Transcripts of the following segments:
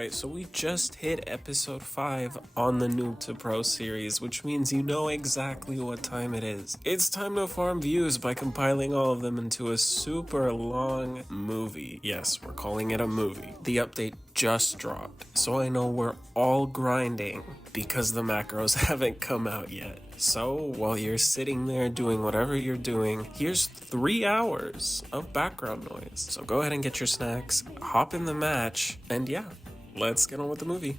Alright, so we just hit episode 5 on the Noob to Pro series, which means you know exactly what time it is. It's time to farm views by compiling all of them into a super long movie. Yes, we're calling it a movie. The update just dropped, so I know we're all grinding because the macros haven't come out yet. So while you're sitting there doing whatever you're doing, here's 3 hours of background noise. So go ahead and get your snacks, hop in the match, and yeah, let's get on with the movie.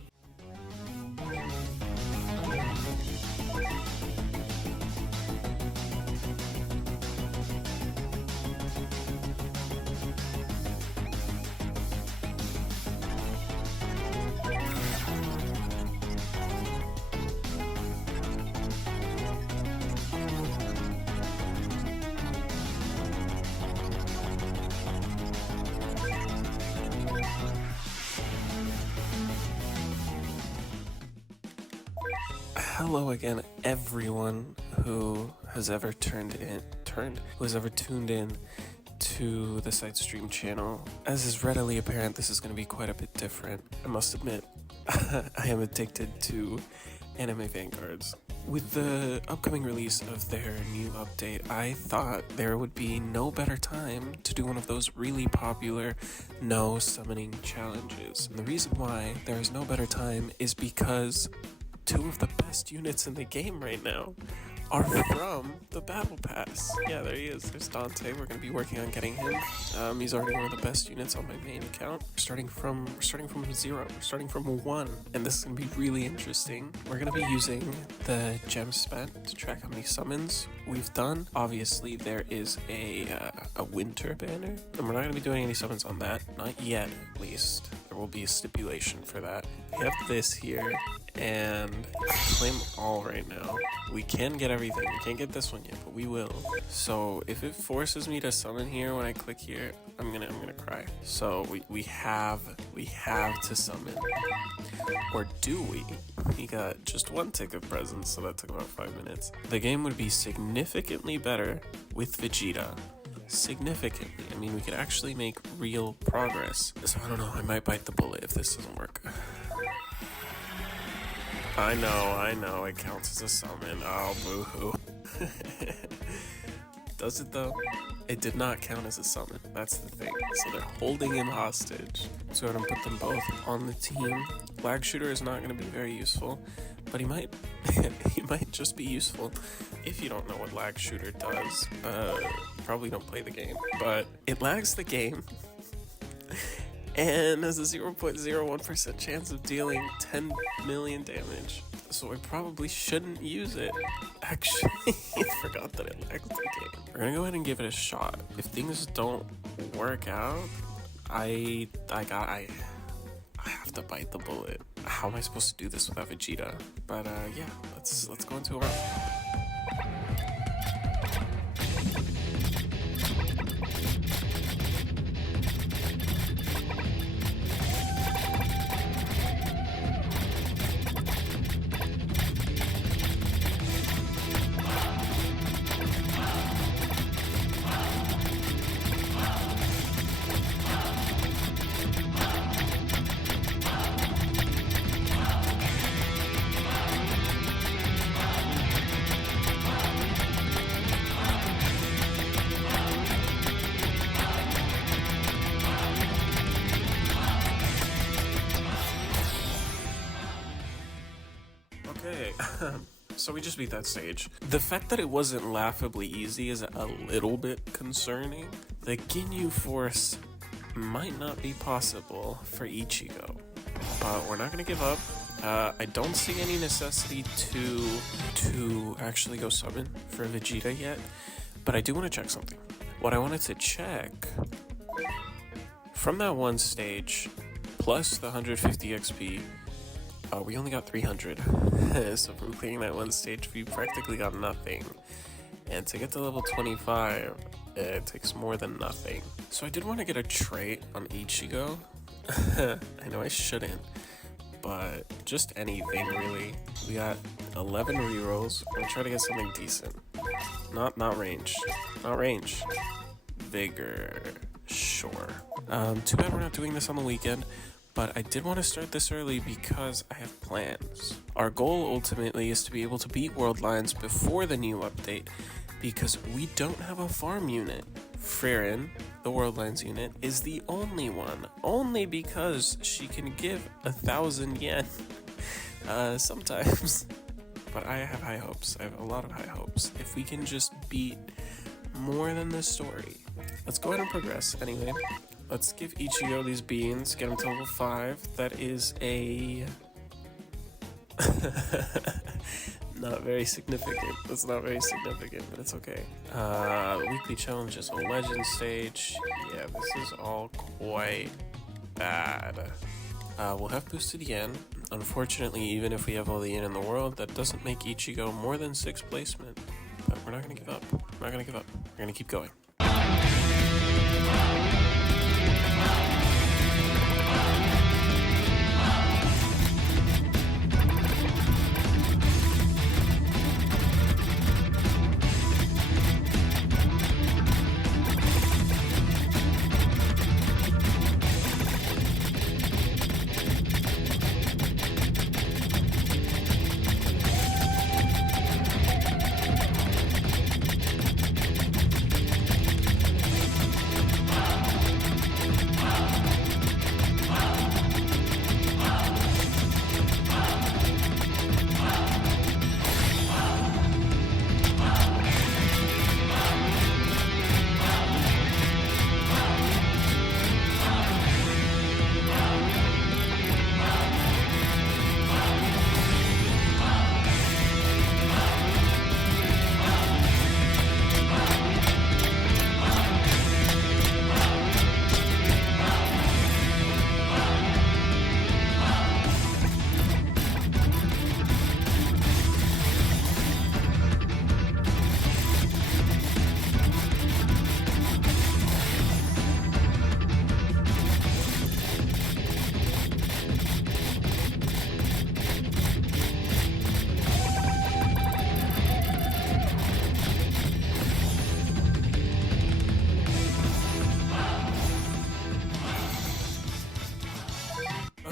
Hello again, everyone who has ever tuned in to the siteztream channel. As is readily apparent, this is going to be quite a bit different. I must admit, I am addicted to anime Vanguards. With the upcoming release of their new update, I thought there would be no better time to do one of those really popular no summoning challenges. And the reason why there is no better time is because 2 of the best units in the game right now are from the battle pass. Yeah, there he is. There's Dante. We're gonna be working on getting him. He's already one of the best units on my main account. We're starting from 0. We're starting from 1, and this is gonna be really interesting. We're gonna be using the gem spent to track how many summons we've done. Obviously, there is a winter banner, and we're not gonna be doing any summons on that. Not yet, at least. There will be a stipulation for that. We have this here, and claim all right now. We can get everything. We can't get this one yet, but we will. So if it forces me to summon here when I click here, I'm gonna cry. So we have to summon. Or do we? We got just 1 tick of presents, so that took about 5 minutes. The game would be significantly better with Vegeta. Significantly. I mean, we could actually make real progress. So I don't know, I might bite the bullet if this doesn't work. I know, it counts as a summon. Oh, boo-hoo. Does it though? It did not count as a summon, that's the thing. So they're holding him hostage. So I'm gonna put them both on the team. Lag Shooter is not gonna be very useful, but he might just be useful if you don't know what Lag Shooter does. Probably don't play the game, but it lags the game and has a 0.01% chance of dealing 10 million damage. So I probably shouldn't use it. Actually, I forgot that it lags the game. We're gonna go ahead and give it a shot. If things don't work out, I have to bite the bullet. How am I supposed to do this without Vegeta? But yeah, let's go into a round. Okay, so we just beat that stage. The fact that it wasn't laughably easy is a little bit concerning. The Ginyu Force might not be possible for Ichigo, but we're not gonna give up. I don't see any necessity to actually go summon for Vegeta yet, but I do want to check something. What I wanted to check, from that 1 stage, plus the 150 XP, we only got 300, so from clearing that 1 stage, we practically got nothing. And to get to level 25, it takes more than nothing. So I did want to get a trait on Ichigo. I know I shouldn't, but just anything really. We got 11 rerolls. I'm gonna try to get something decent. Not range. Not range. Vigor. Sure. Too bad we're not doing this on the weekend. but I did want to start this early because I have plans. Our goal ultimately is to be able to beat World Lines before the new update because we don't have a farm unit. Frieren, the World Lines unit, is the only one, only because she can give 1,000 yen sometimes. But I have high hopes. I have a lot of high hopes. If we can just beat more than the story. Let's go ahead and progress anyway. Let's give Ichigo these beans, get him to level 5. That is a... not very significant. That's not very significant, but it's okay. The weekly challenge is a legend stage. Yeah, this is all quite bad. We'll have boosted yen. Unfortunately, even if we have all the yen in the world, that doesn't make Ichigo more than 6th placement. But we're not gonna give up. We're not gonna give up. We're gonna keep going.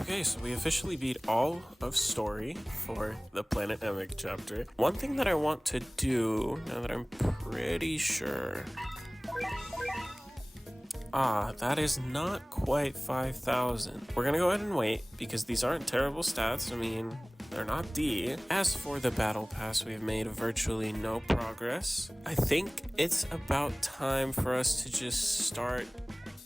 Okay, so we officially beat all of story for the Planet Namek chapter. One thing that I want to do, now that I'm pretty sure... that is not quite 5,000. We're gonna go ahead and wait, because these aren't terrible stats. I mean, they're not D. As for the battle pass, we've made virtually no progress. I think it's about time for us to just start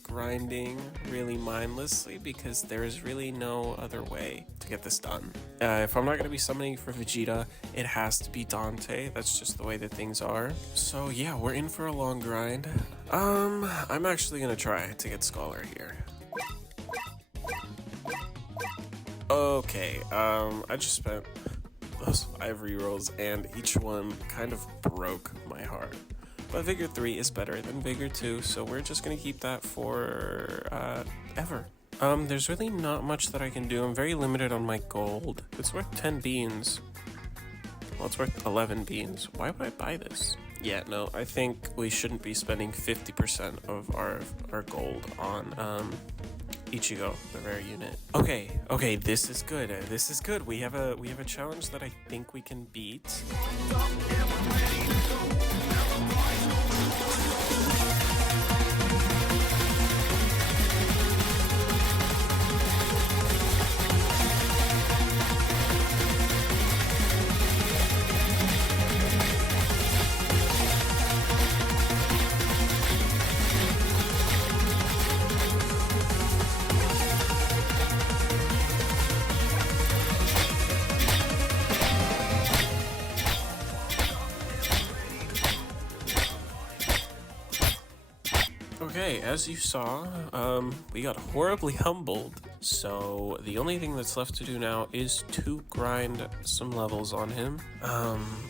grinding really mindlessly because there is really no other way to get this done. If I'm not going to be summoning for Vegeta, it has to be Dante. That's just the way that things are. So yeah, we're in for a long grind. I'm actually going to try to get Scholar here. Okay, I just spent those 5 rerolls and each one kind of broke my heart. But Vigor 3 is better than Vigor 2, so we're just gonna keep that for ever. There's really not much that I can do. I'm very limited on my gold. It's worth 10 beans. Well, it's worth 11 beans. Why would I buy this? Yeah, no, I think we shouldn't be spending 50% of our gold on Ichigo, the rare unit. Okay, this is good. This is good. We have a challenge that I think we can beat. Okay, as you saw, we got horribly humbled, so the only thing that's left to do now is to grind some levels on him.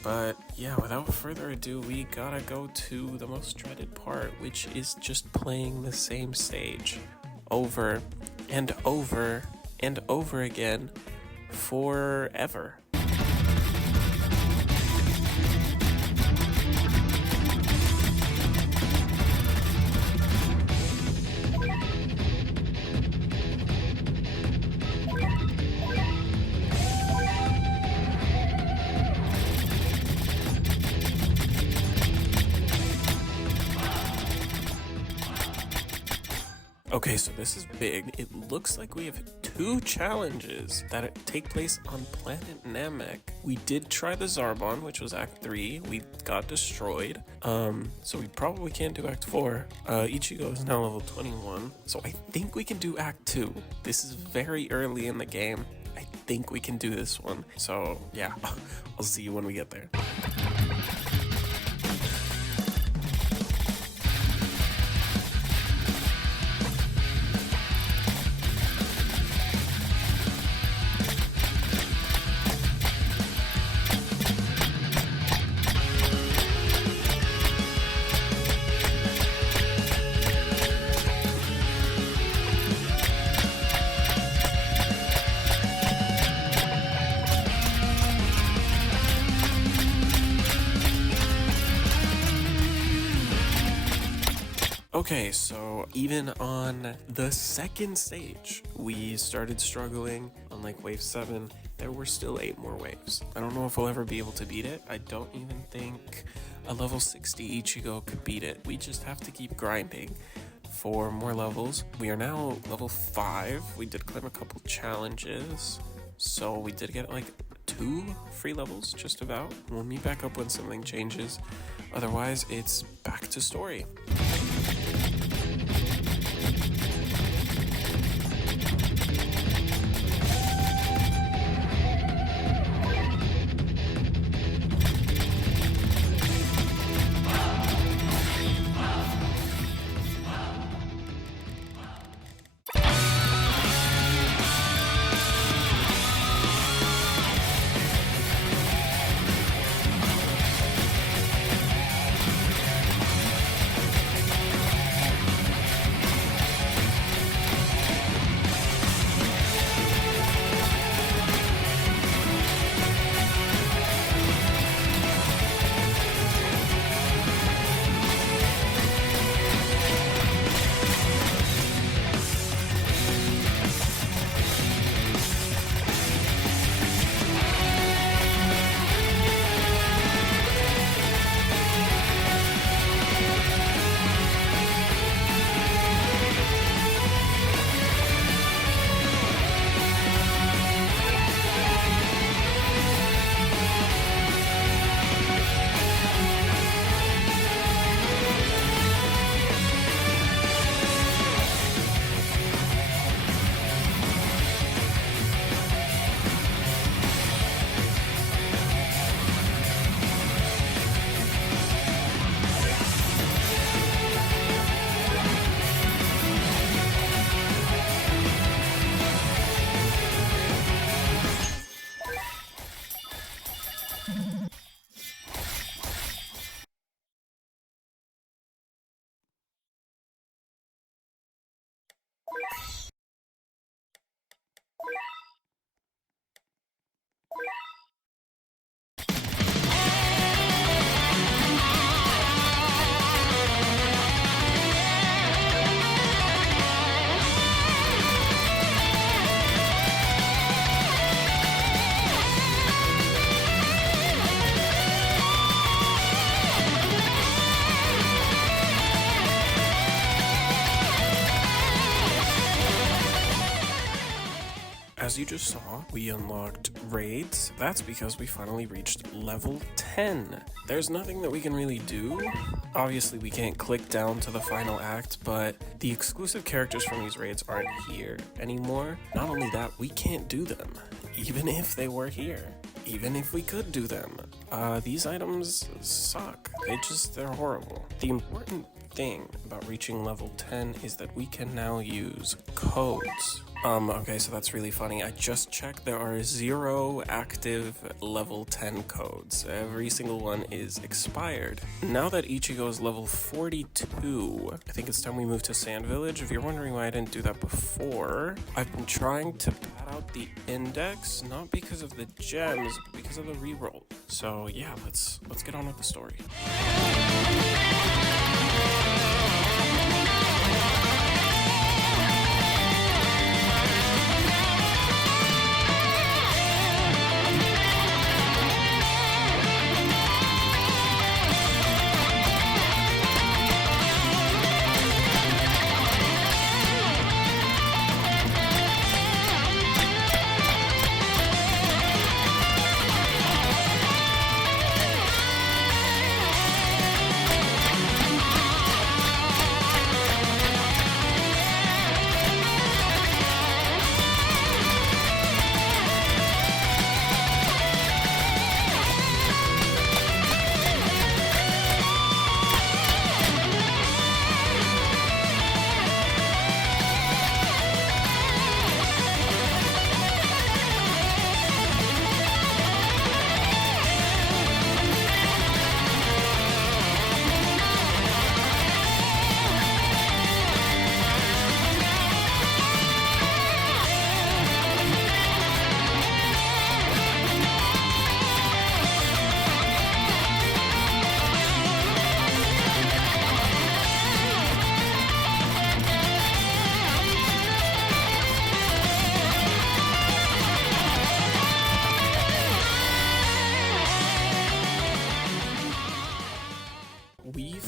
But yeah, without further ado, we gotta go to the most dreaded part, which is just playing the same stage over and over and over again forever. Okay, so this is big. It looks like we have 2 challenges that take place on planet Namek. We did try the Zarbon, which was Act 3. We got destroyed. So we probably can't do Act 4. Ichigo is now level 21. So I think we can do Act 2. This is very early in the game. I think we can do this one. So yeah, I'll see you when we get there. Okay, so even on the second stage, we started struggling on like wave 7. There were still 8 more waves. I don't know if we'll ever be able to beat it. I don't even think a level 60 Ichigo could beat it. We just have to keep grinding for more levels. We are now level 5. We did claim a couple challenges, so we did get like 2 free levels, just about. We'll meet back up when something changes. Otherwise, it's back to story. As you just saw, we unlocked raids. That's because we finally reached level 10. There's nothing that we can really do. Obviously, we can't click down to the final act, but the exclusive characters from these raids aren't here anymore. Not only that, we can't do them, even if they were here. Even if we could do them. These items suck. They're horrible. The important thing about reaching level 10 is that we can now use codes. Okay, so that's really funny. I just checked, there are 0 active level 10 codes. Every single one is expired. Now that Ichigo is level 42, I think it's time we move to Sand Village. If you're wondering why I didn't do that before, I've been trying to pad out the index, not because of the gems, but because of the reroll. So yeah, let's get on with the story.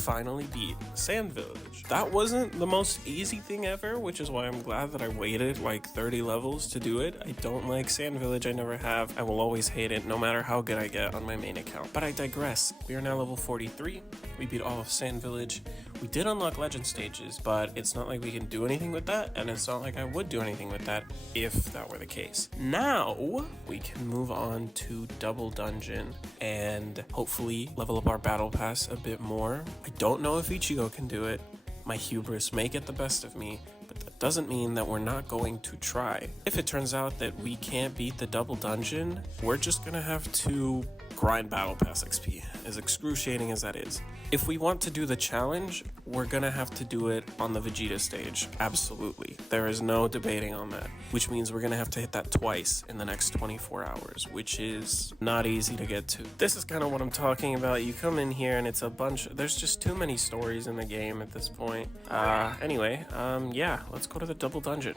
finally beat Sand Village. That wasn't the most easy thing ever, which is why I'm glad that I waited like 30 levels to do it. I don't like Sand Village, I never have. I will always hate it, no matter how good I get on my main account. But I digress. We are now level 43. We beat all of Sand Village. We did unlock legend stages, but it's not like we can do anything with that, and it's not like I would do anything with that if that were the case. Now, we can move on to Double Dungeon and hopefully level up our battle pass a bit more. I don't know if Ichigo can do it. My hubris may get the best of me, but that doesn't mean that we're not going to try. If it turns out that we can't beat the Double Dungeon, we're just gonna have to grind battle pass XP, as excruciating as that is. If we want to do the challenge, we're gonna have to do it on the Vegeta stage. Absolutely. There is no debating on that, which means we're gonna have to hit that twice in the next 24 hours, which is not easy to get to. This is kind of what I'm talking about. You come in here and it's a bunch, there's just too many stories in the game at this point. Anyway, yeah, let's go to the Double Dungeon.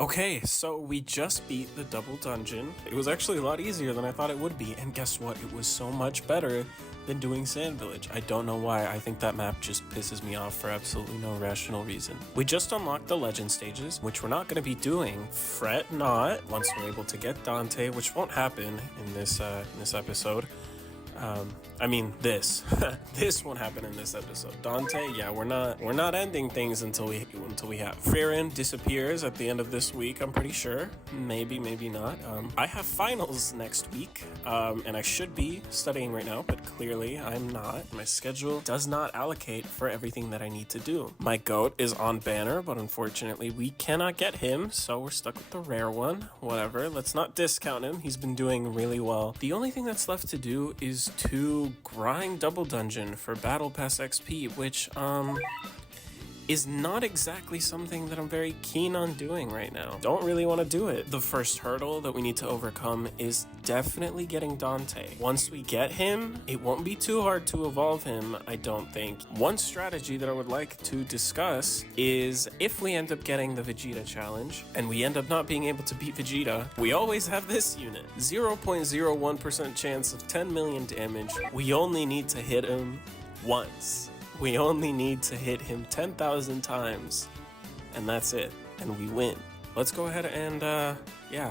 Okay, so we just beat the Double Dungeon. It was actually a lot easier than I thought it would be, and guess what? It was so much better than doing Sand Village. I don't know why. I think that map just pisses me off for absolutely no rational reason. We just unlocked the legend stages, which we're not going to be doing. Fret not once we're able to get Dante, which won't happen in this episode. This won't happen in this episode. Dante, yeah, we're not ending things until we have. Frieren disappears at the end of this week, I'm pretty sure. Maybe not. I have finals next week, and I should be studying right now, but clearly I'm not. My schedule does not allocate for everything that I need to do. My goat is on banner, but unfortunately we cannot get him, so we're stuck with the rare one. Whatever, let's not discount him. He's been doing really well. The only thing that's left to do is to grind Double Dungeon for Battle Pass XP, which is not exactly something that I'm very keen on doing right now. Don't really want to do it. The first hurdle that we need to overcome is definitely getting Dante. Once we get him, it won't be too hard to evolve him, I don't think. One strategy that I would like to discuss is if we end up getting the Vegeta challenge and we end up not being able to beat Vegeta, we always have this unit. 0.01% chance of 10 million damage. We only need to hit him once. We only need to hit him 10,000 times, and that's it, and we win. Let's go ahead and, yeah,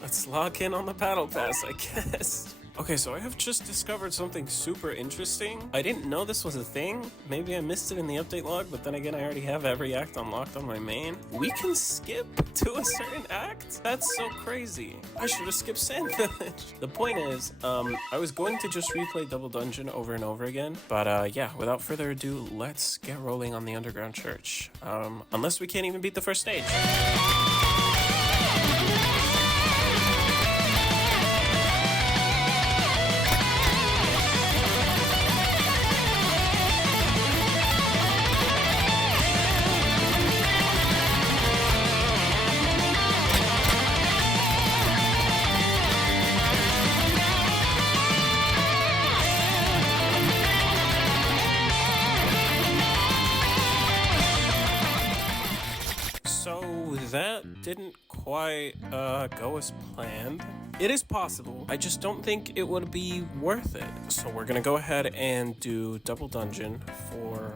let's log in on the Battle Pass, I guess. Okay, so I have just discovered something super interesting. I didn't know this was a thing. Maybe I missed it in the update log, but then again, I already have every act unlocked on my main. We can skip to a certain act? That's so crazy. I should have skipped Sand Village. The point is, I was going to just replay Double Dungeon over and over again, but yeah, without further ado, let's get rolling on the Underground Church. Unless we can't even beat the first stage. That didn't quite go as planned. It is possible. I just don't think it would be worth it. So we're gonna go ahead and do Double Dungeon for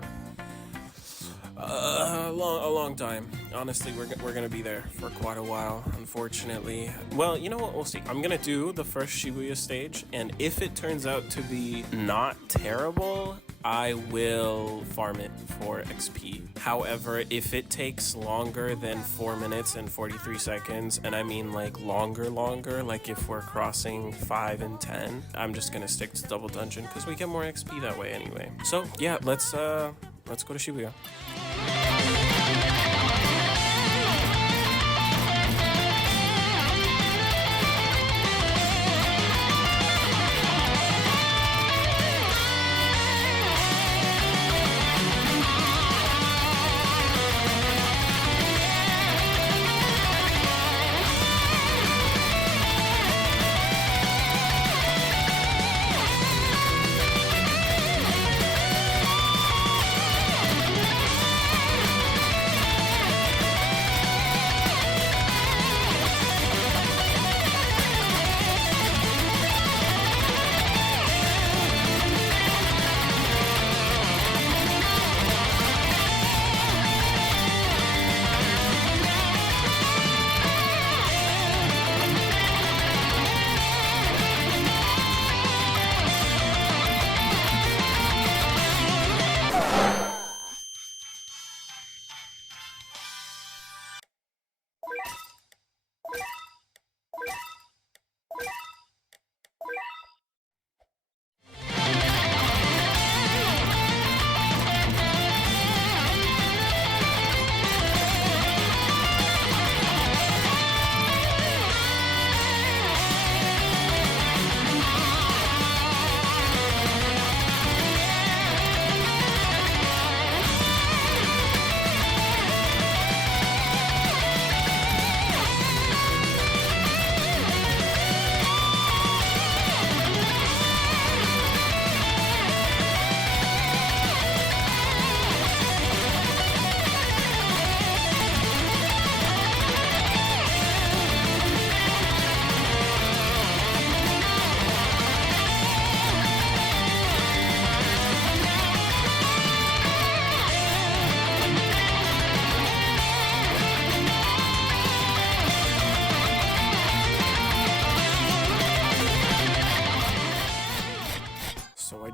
A long time. Honestly, we're gonna be there for quite a while, unfortunately. Well, you know what? We'll see. I'm gonna do the first Shibuya stage, and if it turns out to be not terrible, I will farm it for XP. However, if it takes longer than 4 minutes and 43 seconds, and I mean like longer, like if we're crossing 5 and 10, I'm just gonna stick to double dungeon because we get more XP that way anyway. So yeah, let's go to Shibuya.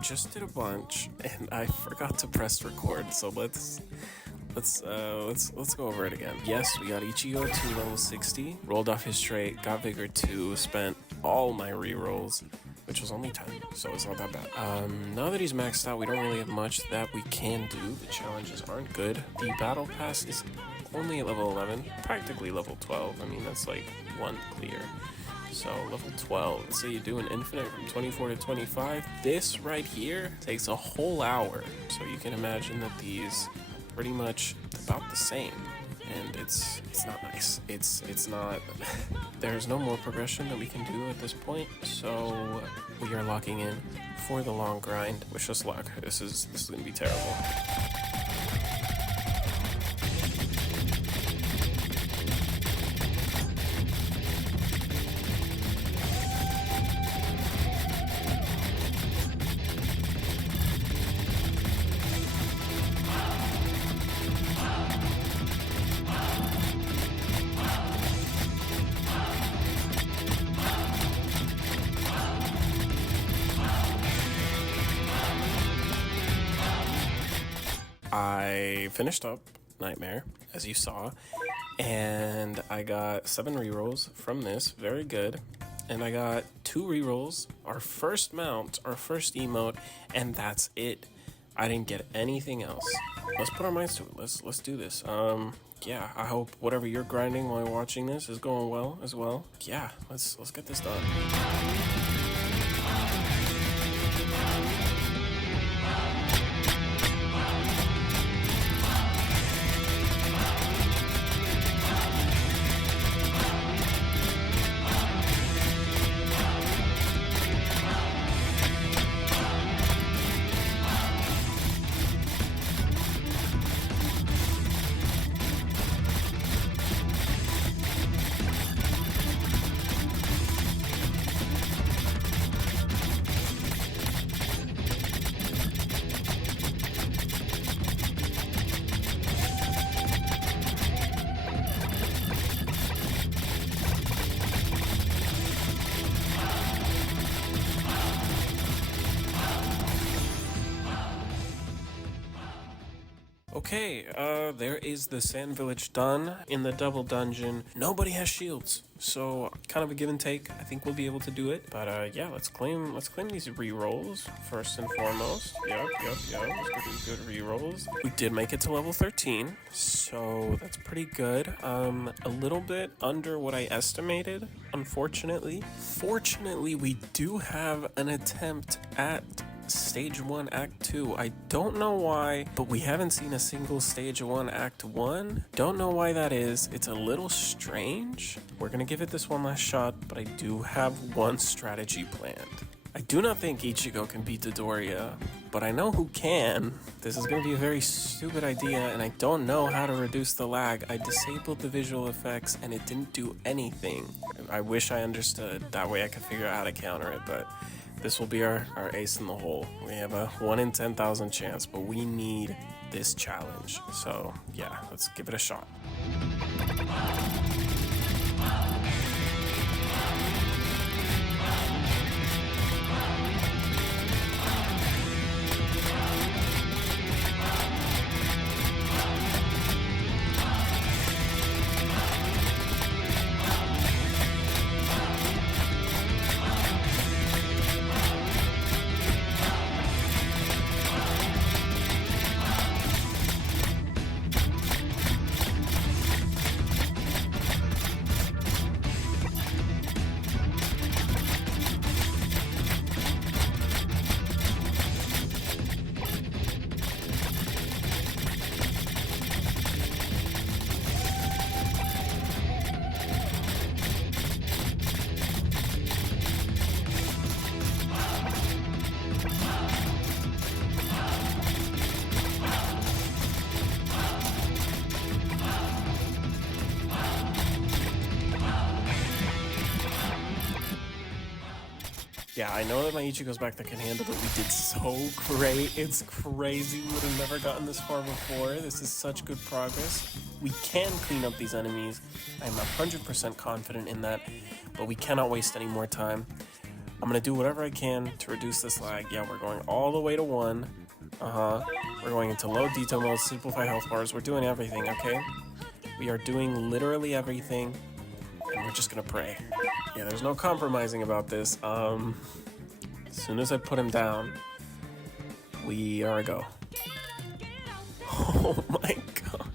Just did a bunch and I forgot to press record, so let's go over it again. Yes, we got Ichigo to level 60, rolled off his trait, got Vigor 2, spent all my rerolls, which was only 10, so it's not that bad. Now that he's maxed out, we don't really have much that we can do. The challenges aren't good. The battle pass is only at level 11, practically level 12. I mean, that's like one clear. So level 12, let's say you do an infinite from 24 to 25. This right here takes a whole hour. So you can imagine that these are pretty much about the same. And it's not nice. It's not, there's no more progression that we can do at this point. So we are locking in for the long grind. Wish us luck. This is gonna be terrible. I finished up Nightmare, as you saw, and I got 7 rerolls from this, very good. And I got 2 rerolls, our first mount, our first emote, and that's it. I didn't get anything else. Let's put our minds to it. Let's do this. Yeah, I hope whatever you're grinding while you're watching this is going well as well. Yeah, let's get this done. Okay, there is the Sand Village done. In the double dungeon, nobody has shields, so kind of a give and take. I think we'll be able to do it. But yeah, let's claim these rerolls first and foremost. Yep. Let's go do good rerolls. We did make it to level 13, so that's pretty good. A little bit under what I estimated, unfortunately. Fortunately, we do have an attempt at Stage 1 Act 2. I don't know why, but we haven't seen a single Stage 1 Act 1. Don't know why that is. It's a little strange. We're gonna give it this one last shot, but I do have one strategy planned. I do not think Ichigo can beat Dodoria, but I know who can. This is gonna be a very stupid idea, and I don't know how to reduce the lag. I disabled the visual effects and it didn't do anything. I wish I understood. That way I could figure out how to counter it, but this will be our ace in the hole. We have a 1 in 10,000 chance, but we need this challenge. So yeah, let's give it a shot. Yeah, I know that my Ichigo's back that can handle it. We did so great. It's crazy. We would have never gotten this far before. This is such good progress. We can clean up these enemies. I'm 100% confident in that, but we cannot waste any more time. I'm going to do whatever I can to reduce this lag. Yeah, we're going all the way to 1. We're going into low detail mode, simplify health bars. We're doing everything, okay? We are doing literally everything, and we're just going to pray. Yeah, there's no compromising about this. As soon as I put him down, we are a go. Oh my god.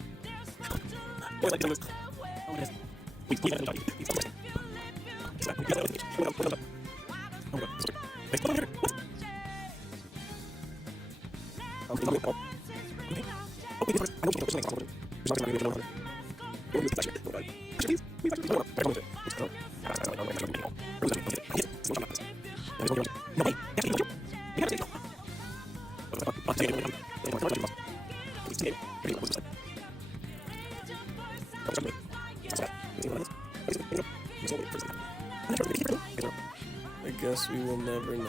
I guess we will never know.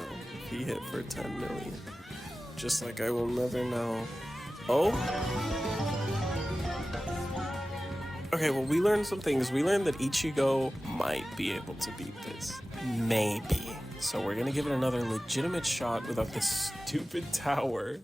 He hit for 10 million. Just like I will never know. Oh? Okay, well, we learned some things. We learned that Ichigo might be able to beat this. Maybe. So we're gonna give it another legitimate shot without this stupid tower.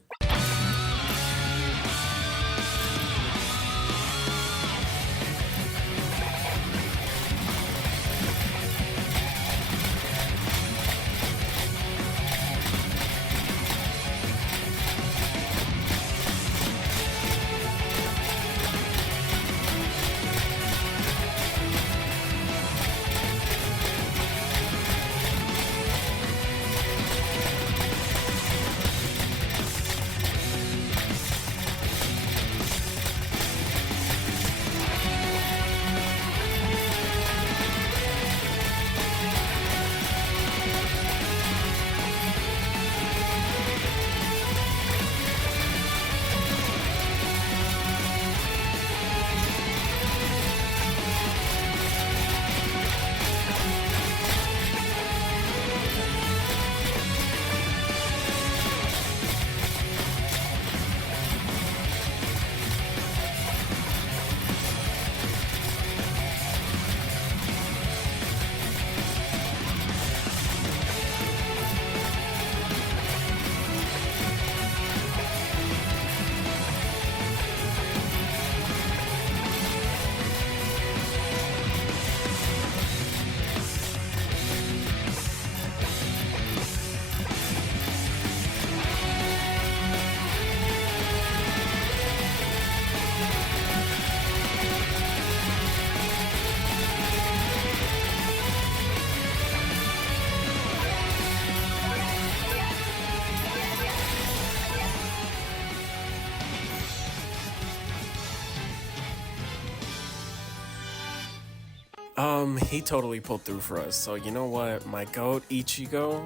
He totally pulled through for us. So you know what? My goat Ichigo,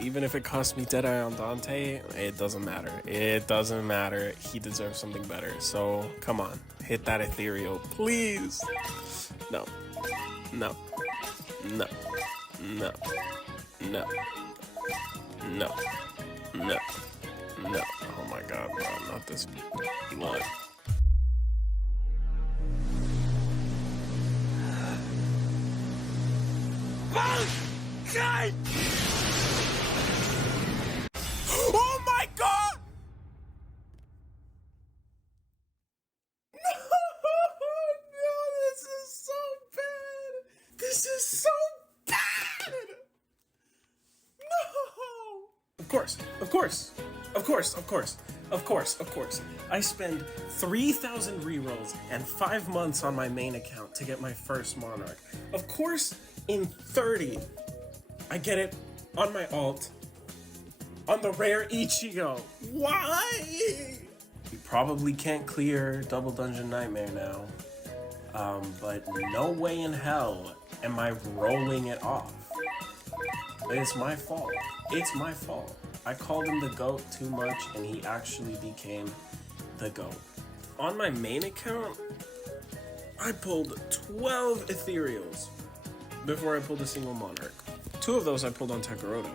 even if it cost me Deadeye on Dante, it doesn't matter. It doesn't matter. He deserves something better. So come on, hit that ethereal, please. No, no, no, no, no, no, no, no. Oh my god, bro, not this one. God! Oh my god! No, this is so bad. This is so bad. No. Of course. I spend 3,000 rerolls and 5 months on my main account to get my first Monarch. Of course, in 30, I get it on my alt, on the rare Ichigo. Why? You probably can't clear Double Dungeon Nightmare now, but no way in hell am I rolling it off. It's my fault. It's my fault. I called him the GOAT too much, and he actually became the GOAT. On my main account, I pulled 12 ethereals before I pulled a single Monarch. 2 of those I pulled on Takaroto.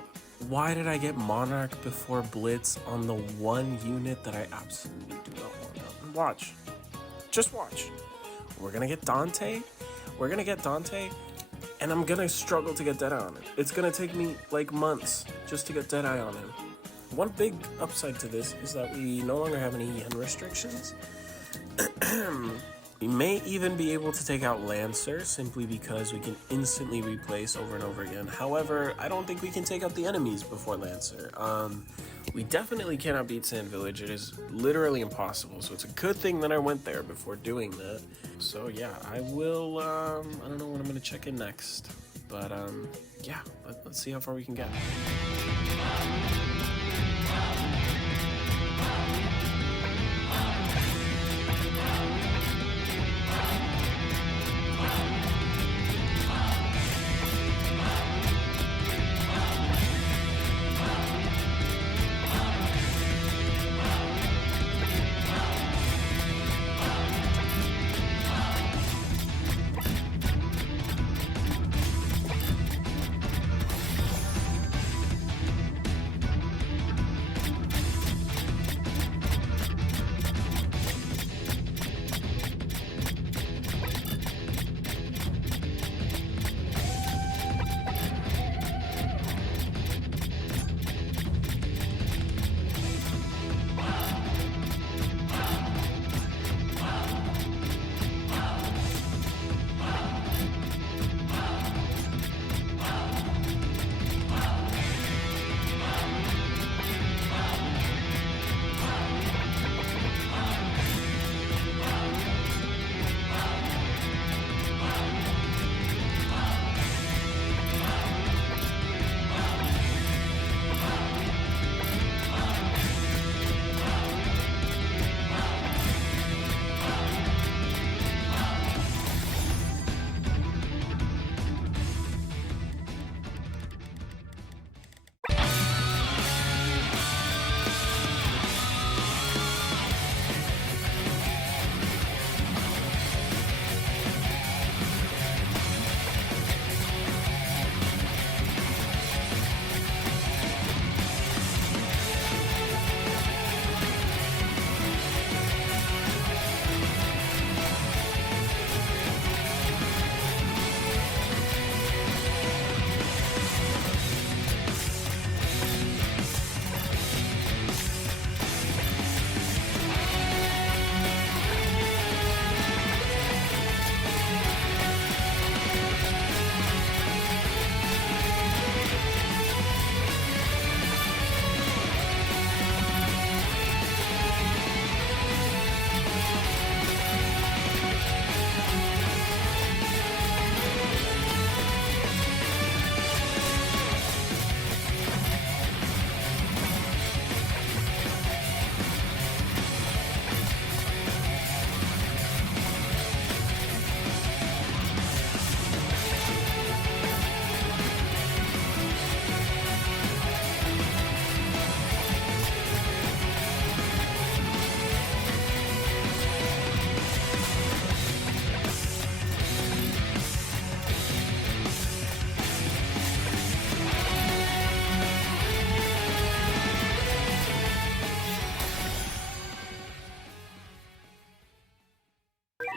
Why did I get Monarch before Blitz on the one unit that I absolutely do not want? Watch. Just watch. We're gonna get Dante. And I'm gonna struggle to get Deadeye on it. It's gonna take me like months just to get Deadeye on him. One big upside to this is that we no longer have any yen restrictions. We may even be able to take out Lancer simply because we can instantly replace over and over again. However, I don't think we can take out the enemies before Lancer. We definitely cannot beat Sand Village. It is literally impossible. So it's a good thing that I went there before doing that. So yeah, I will, I don't know when I'm gonna check in next. But yeah, let's see how far we can get.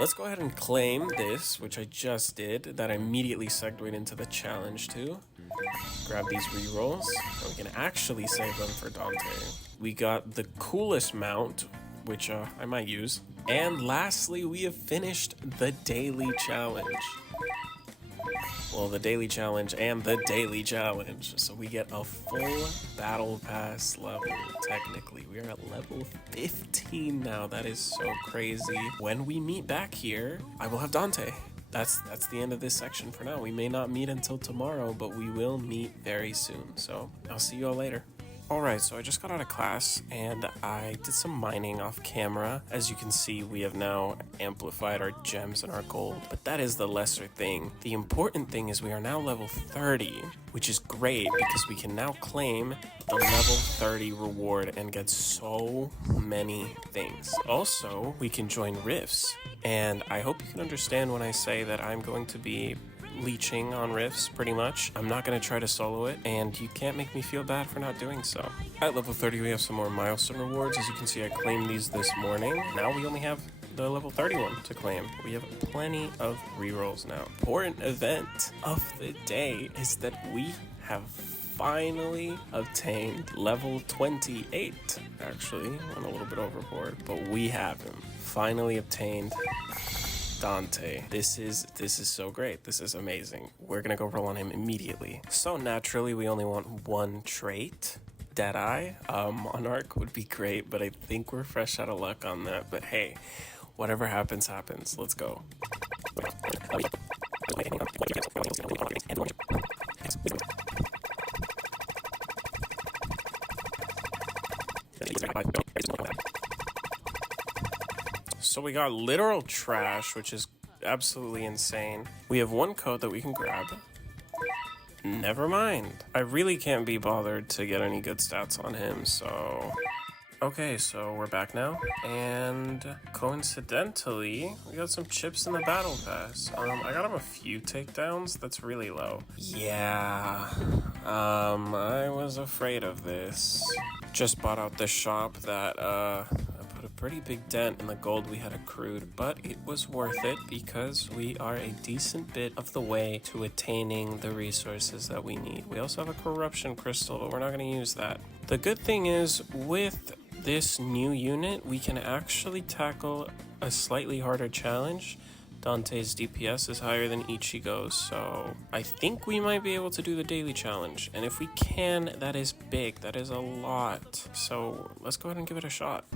Let's go ahead and claim this, which I just did. That immediately segued into the challenge too. Grab these rerolls, and we can actually save them for Dante. We got the coolest mount, which I might use. And lastly, we have finished the daily challenge. Well, the daily challenge and the daily challenge. So we get a full battle pass level, technically. We are at level 15 now. That is so crazy. When we meet back here, I will have Dante. That's the end of this section for now. We may not meet until tomorrow, but we will meet very soon. So I'll see you all later. Alright, so I just got out of class and I did some mining off camera. As you can see, we have now amplified our gems and our gold, but that is the lesser thing. The important thing is we are now level 30, which is great because we can now claim the level 30 reward and get so many things. Also, we can join rifts, and I hope you can understand when I say that I'm going to be leeching on rifts pretty much. I'm not going to try to solo it, and you can't make me feel bad for not doing so. At level 30 we have some more milestone rewards. As you can see, I claimed these this morning. Now we only have the level 31 to claim. We have plenty of rerolls now. Important event of the day is that we have finally obtained level 28. Actually, went a little bit overboard, but we have him. Finally obtained Dante. This is so great. This is amazing. We're gonna go roll on him immediately. So naturally, we only want one trait. Deadeye. Monarch would be great, but I think we're fresh out of luck on that. But hey, whatever happens, happens. Let's go. So we got literal trash, which is absolutely insane. We have one code that we can grab. Never mind. I really can't be bothered to get any good stats on him, so... Okay, so we're back now, and coincidentally, we got some chips in the battle pass. I got him a few takedowns. That's really low. Yeah, I was afraid of this. Just bought out the shop that, put a pretty big dent in the gold we had accrued, but it was worth it because we are a decent bit of the way to attaining the resources that we need. We also have a corruption crystal, but we're not going to use that. The good thing is, with this new unit, we can actually tackle a slightly harder challenge. Dante's DPS is higher than Ichigo's, so I think we might be able to do the daily challenge. And if we can, that is big. That is a lot. So let's go ahead and give it a shot.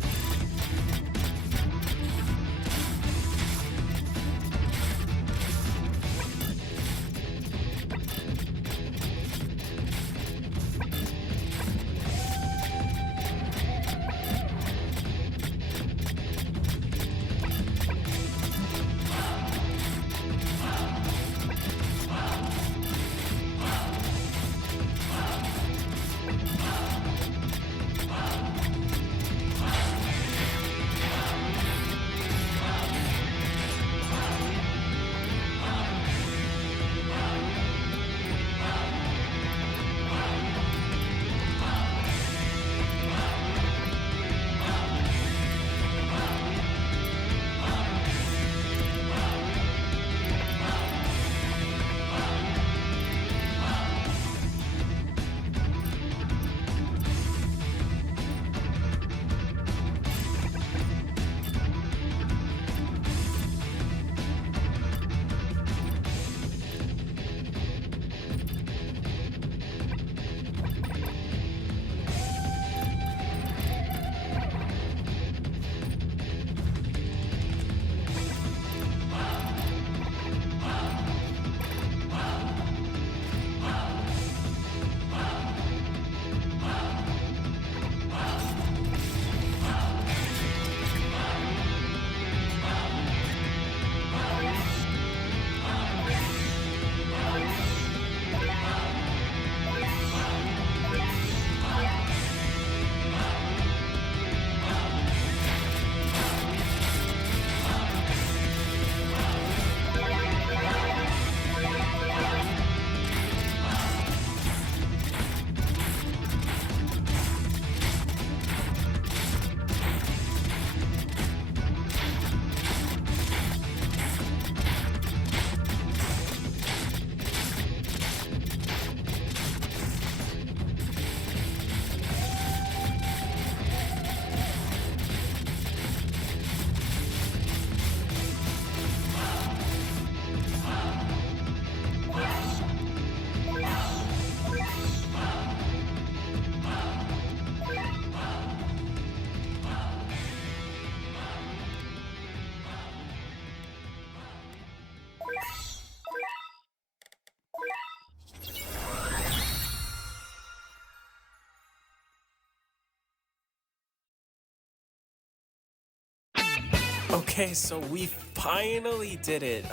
Okay, so we finally did it.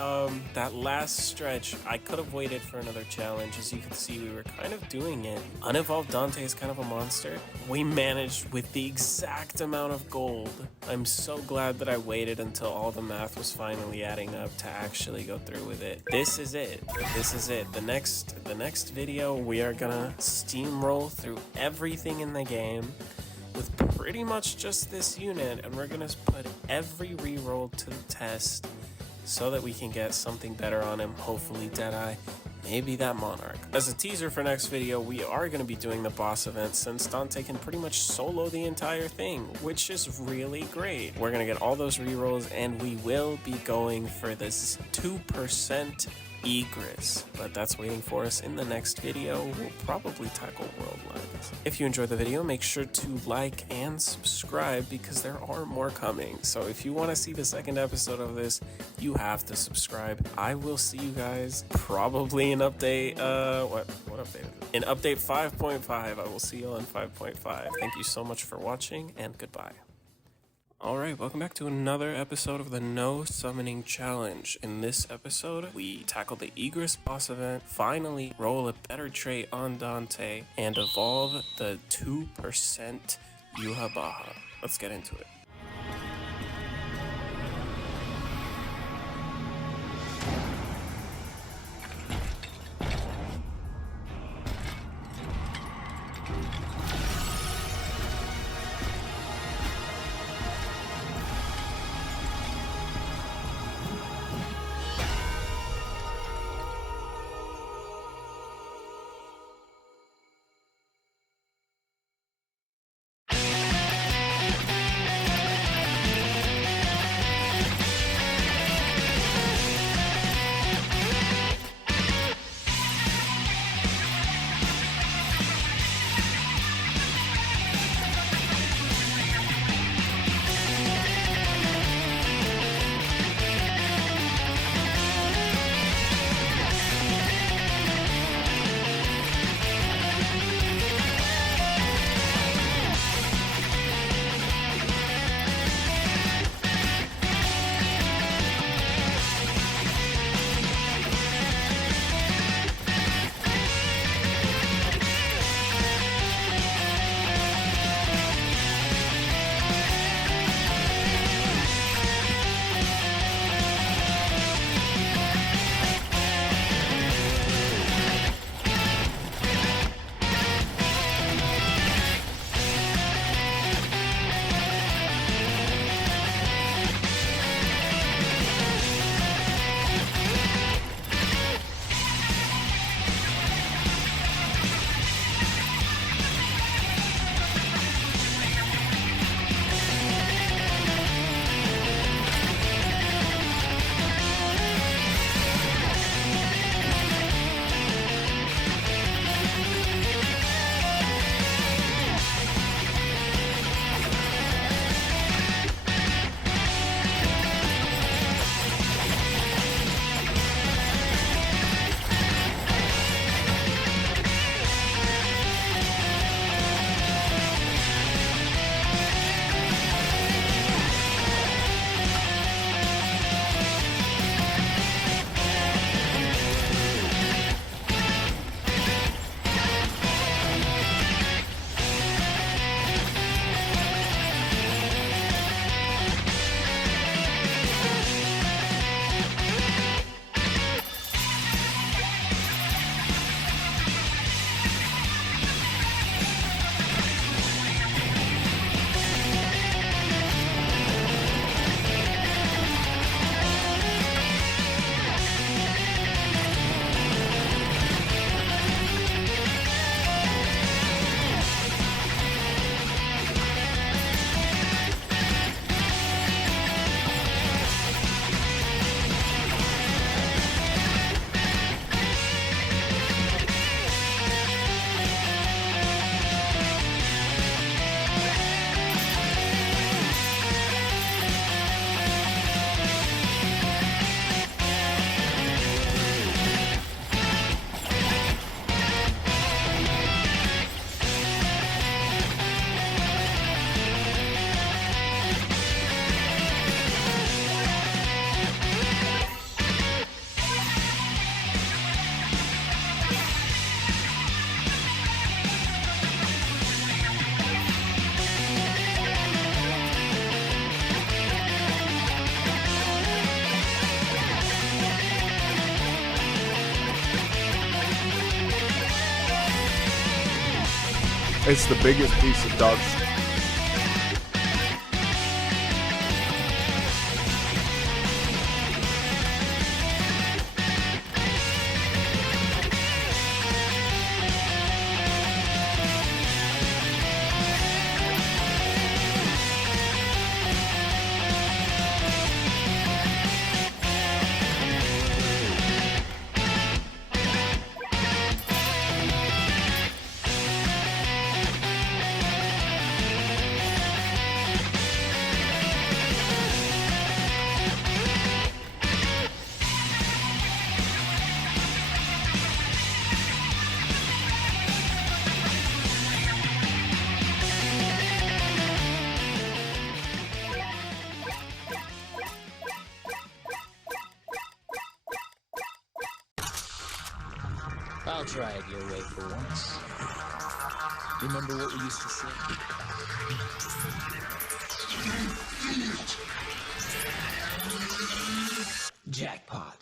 That last stretch, I could have waited for another challenge. As you can see, we were kind of doing it. Unevolved Dante is kind of a monster. We managed with the exact amount of gold. I'm so glad that I waited until all the math was finally adding up to actually go through with it. This is it. This is it. The next video, we are gonna steamroll through everything in the game with pretty much just this unit, and we're gonna put every reroll to the test so that we can get something better on him, hopefully Deadeye, maybe that Monarch. As a teaser for next video, we are going to be doing the boss event since Dante can pretty much solo the entire thing, which is really great. We're going to get all those rerolls, and we will be going for this 2% Egress, but that's waiting for us in the next video. We'll probably tackle World Lines. If you enjoyed the video, make sure to like and subscribe because there are more coming. So if you want to see the second episode of this, you have to subscribe. I will see you guys probably in update, what update is it? In update 5.5. I will see you on 5.5. Thank you so much for watching, and goodbye. Alright, welcome back to another episode of the No Summoning Challenge. In this episode, we tackle the Egress boss event, finally roll a better trait on Dante, and evolve the 2% Yhwach. Let's get into it. It's the biggest piece of dog shit. I'll try it your way for once. Remember what we used to say? Jackpot.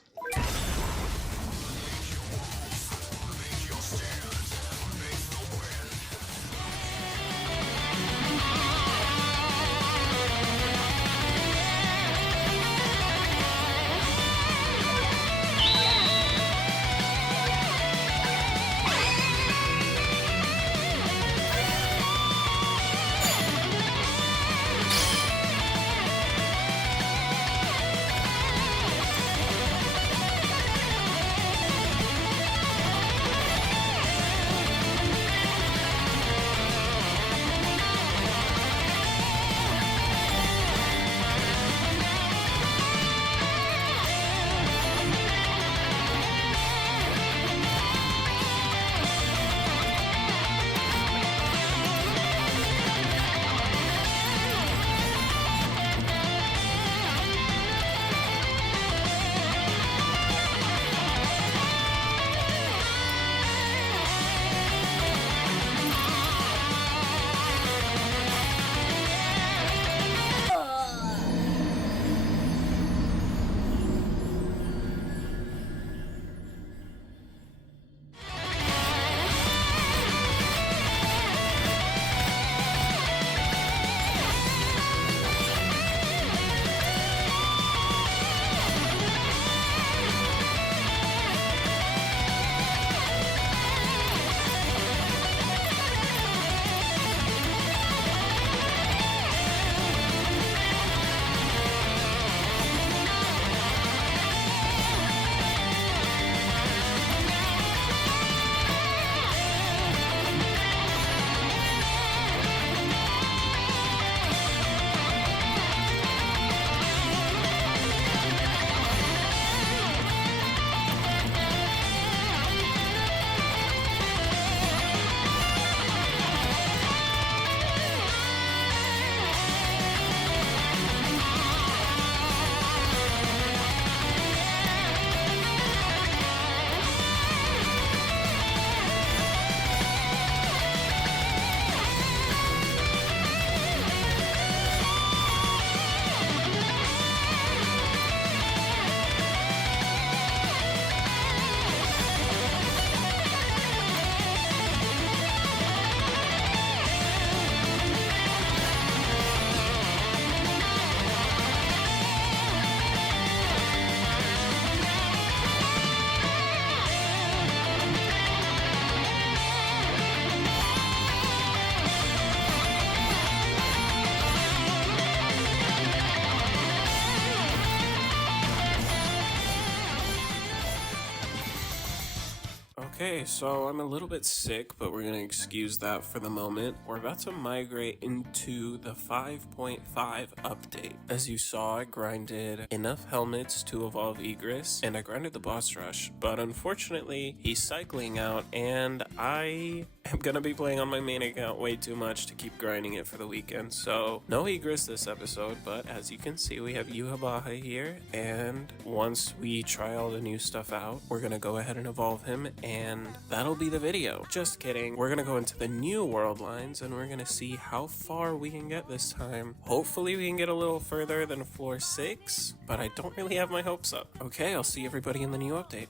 Okay, so I'm a little bit sick, but we're gonna excuse that for the moment. We're about to migrate into the 5.5 update. As you saw, I grinded enough helmets to evolve Egress, and I grinded the boss rush, but unfortunately, he's cycling out, and I am gonna be playing on my main account way too much to keep grinding it for the weekend, so no Egress this episode, but as you can see, we have Yhwach here, and once we try all the new stuff out, we're gonna go ahead and evolve him, and that'll be the video. Just kidding. We're gonna go into the new world lines and we're gonna see how far we can get this time. Hopefully we can get a little further than floor 6, but I don't really have my hopes up. Okay, I'll see everybody in the new update.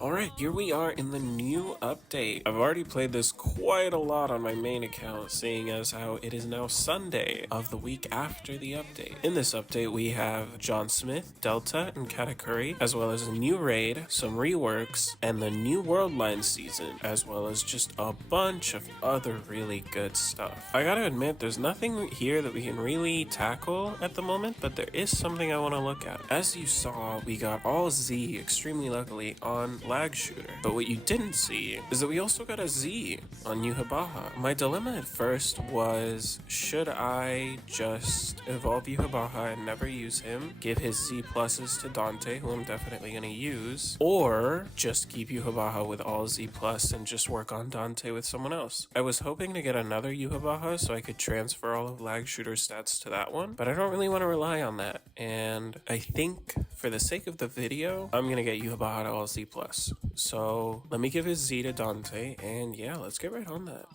Alright, here we are in the new update. I've already played played this quite a lot on my main account, seeing as how it is now Sunday of the week after the update. In this update, we have John Smith, Delta, and Katakuri, as well as a new raid, some reworks, and the new World Line season, as well as just a bunch of other really good stuff. I gotta admit, there's nothing here that we can really tackle at the moment, but there is something I want to look at. As you saw, we got all Z, extremely luckily, on Lag Shooter. But what you didn't see is that we also got a Z on Yhwach. My dilemma at first was, should I just evolve Yhwach and never use him, give his Z pluses to Dante, who I'm definitely going to use, or just keep Yhwach with all Z plus and just work on Dante with someone else. I was hoping to get another Yhwach so I could transfer all of Lag Shooter's stats to that one, but I don't really want to rely on that, and I think for the sake of the video, I'm going to get Yhwach to all Z plus. So let me give his Z to Dante, and yeah, let's get right on that.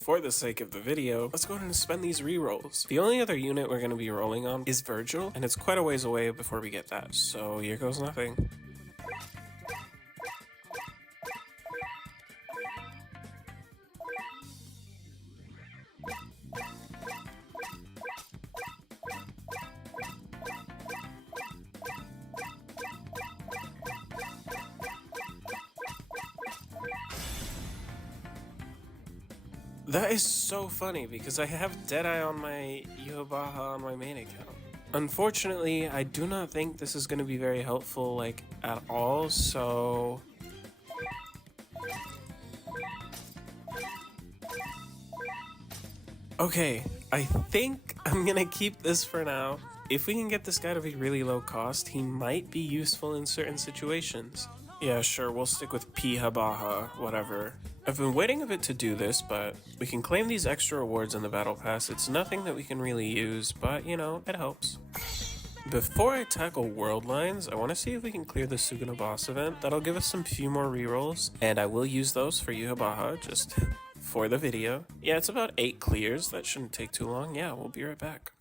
For the sake of the video, let's go ahead and spend these rerolls. The only other unit we're going to be rolling on is Vergil, and it's quite a ways away before we get that, so here goes nothing. That is so funny because I have Deadeye on my Yhwach on my main account. Unfortunately, I do not think this is going to be very helpful, like, at all, so... Okay, I think I'm going to keep this for now. If we can get this guy to be really low cost, he might be useful in certain situations. Yeah, sure, we'll stick with Yhwach, whatever. I've been waiting a bit to do this, but we can claim these extra rewards in the battle pass. It's nothing that we can really use, but you know, it helps. Before I tackle world lines, I want to see if we can clear the Suguna boss event. That'll give us some few more rerolls, and I will use those for Yhwach, just for the video. Yeah, it's about 8 clears. That shouldn't take too long. Yeah, we'll be right back.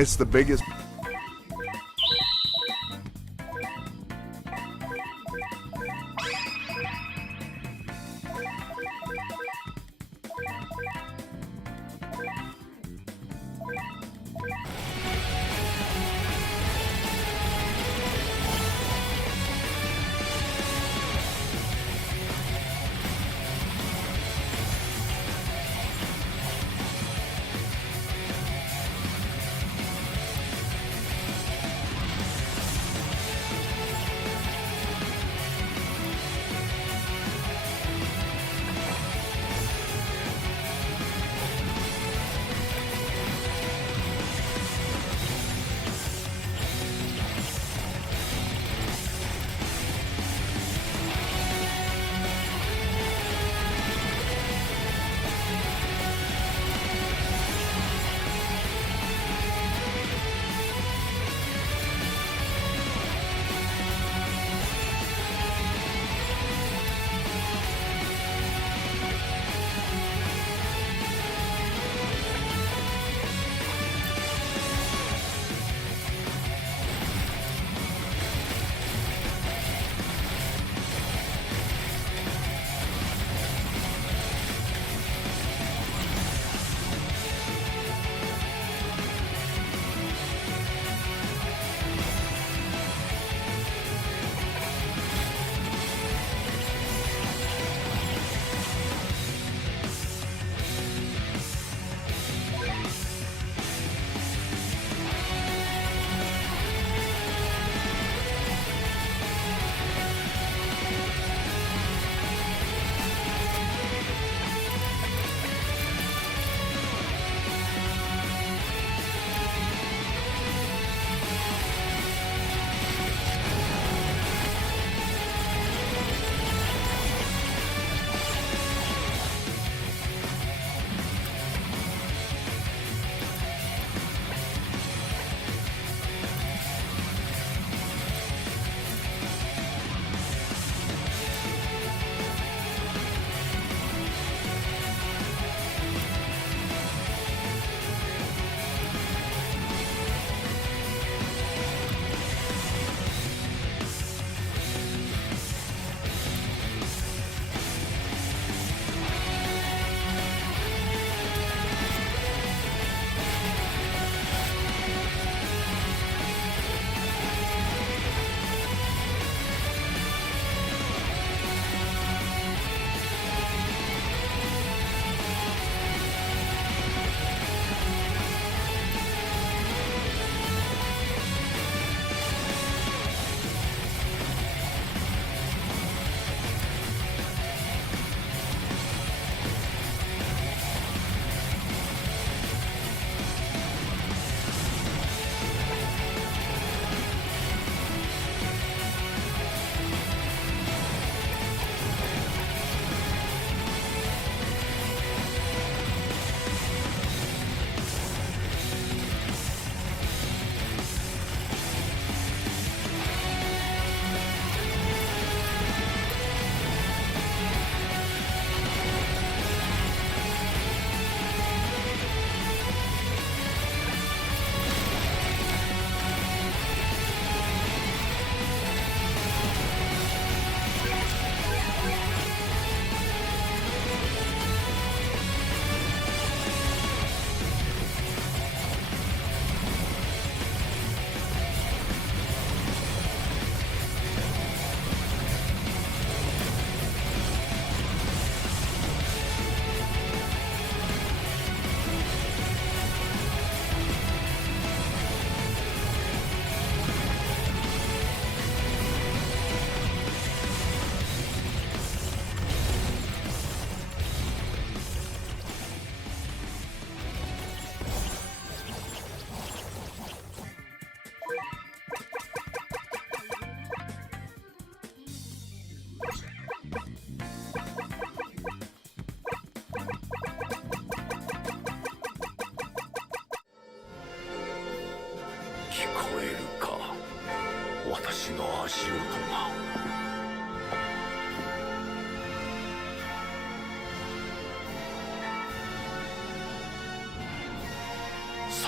It's the biggest.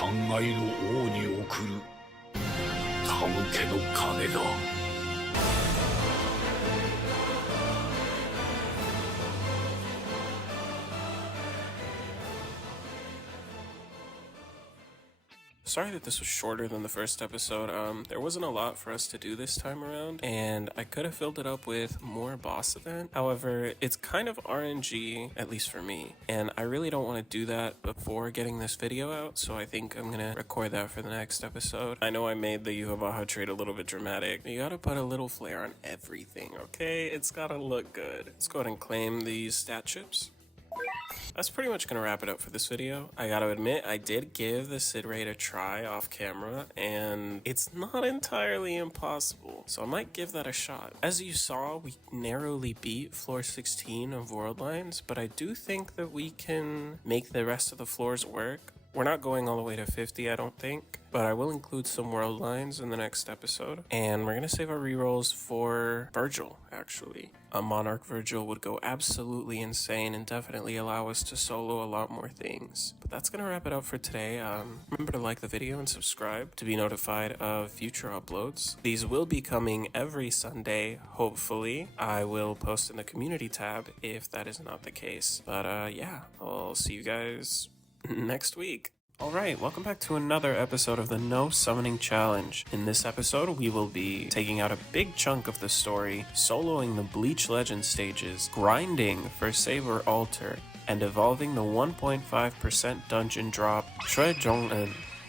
3階の王に送る手向けの金だ。Sorry that this was shorter than the first episode. There wasn't a lot for us to do this time around, and I could have filled it up with more boss event. However, it's kind of RNG, at least for me, and I really don't want to do that before getting this video out, so I think I'm gonna record that for the next episode. I know I made the Yhwach trade a little bit dramatic. You gotta put a little flair on everything, okay? It's gotta look good. Let's go ahead and claim these stat chips. That's pretty much going to wrap it up for this video. I gotta admit, I did give the Sid raid a try off camera, and it's not entirely impossible, so I might give that a shot. As you saw, we narrowly beat floor 16 of World Lines, but I do think that we can make the rest of the floors work. We're not going all the way to 50, I don't think, but I will include some world lines in the next episode. And we're going to save our rerolls for Vergil, actually. A Monarch Vergil would go absolutely insane and definitely allow us to solo a lot more things. But that's going to wrap it up for today. Remember to like the video and subscribe to be notified of future uploads. These will be coming every Sunday, hopefully. I will post in the community tab if that is not the case. But yeah, I'll see you guys next week. Alright, welcome back to another episode of the No Summoning Challenge. In this episode, we will be taking out a big chunk of the story, soloing the Bleach Legend stages, grinding for Saber Altar, and evolving the 1.5% dungeon drop, Choi.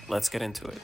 Let's get into it.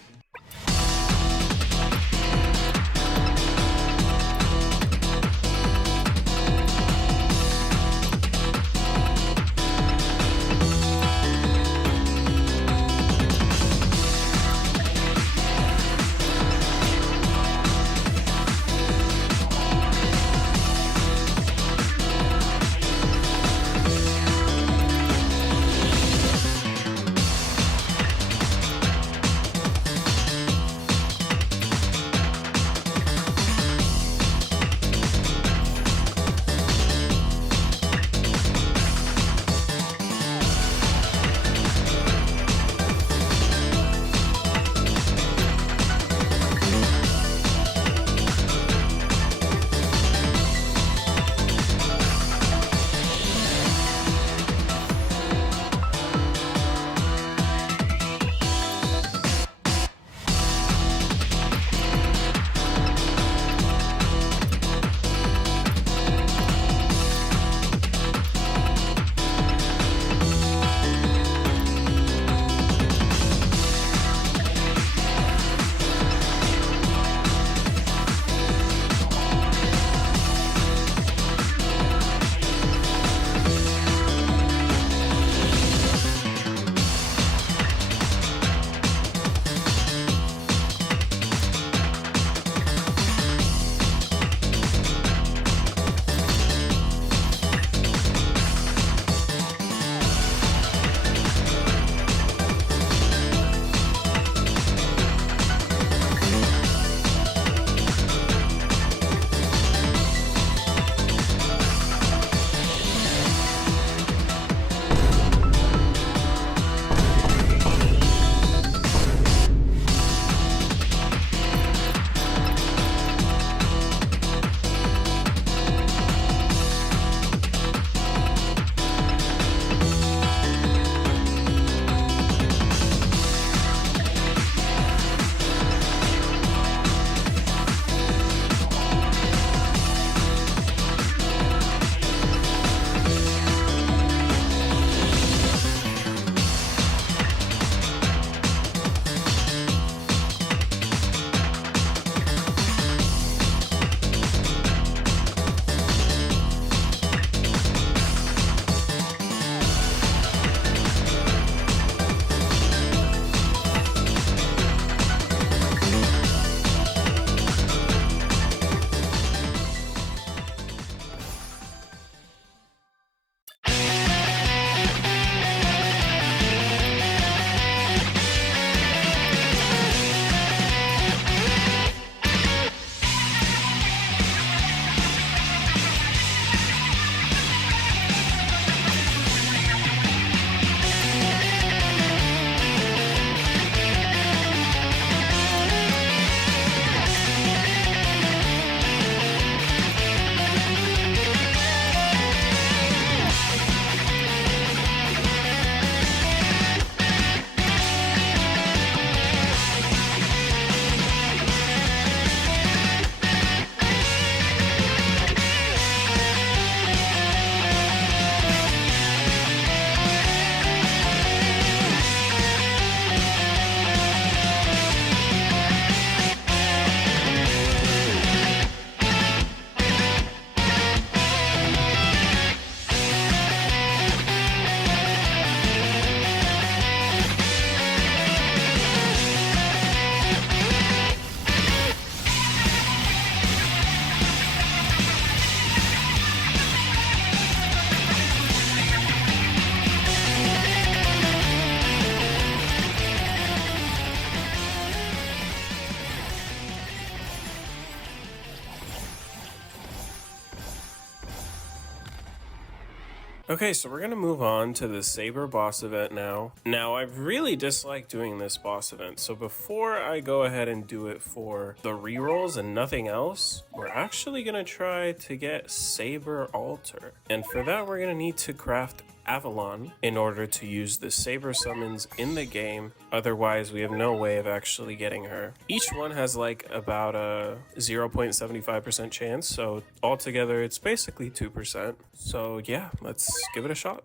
Okay, so we're gonna move on to the Saber boss event now. Now, I really dislike doing this boss event, so before I go ahead and do it for the rerolls and nothing else, we're actually gonna try to get Saber Altar. And for that, we're gonna need to craft Avalon in order to use the Saber summons in the game. Otherwise, we have no way of actually getting her. Each one has like about a 0.75% chance, so altogether it's basically 2%. So yeah, let's give it a shot.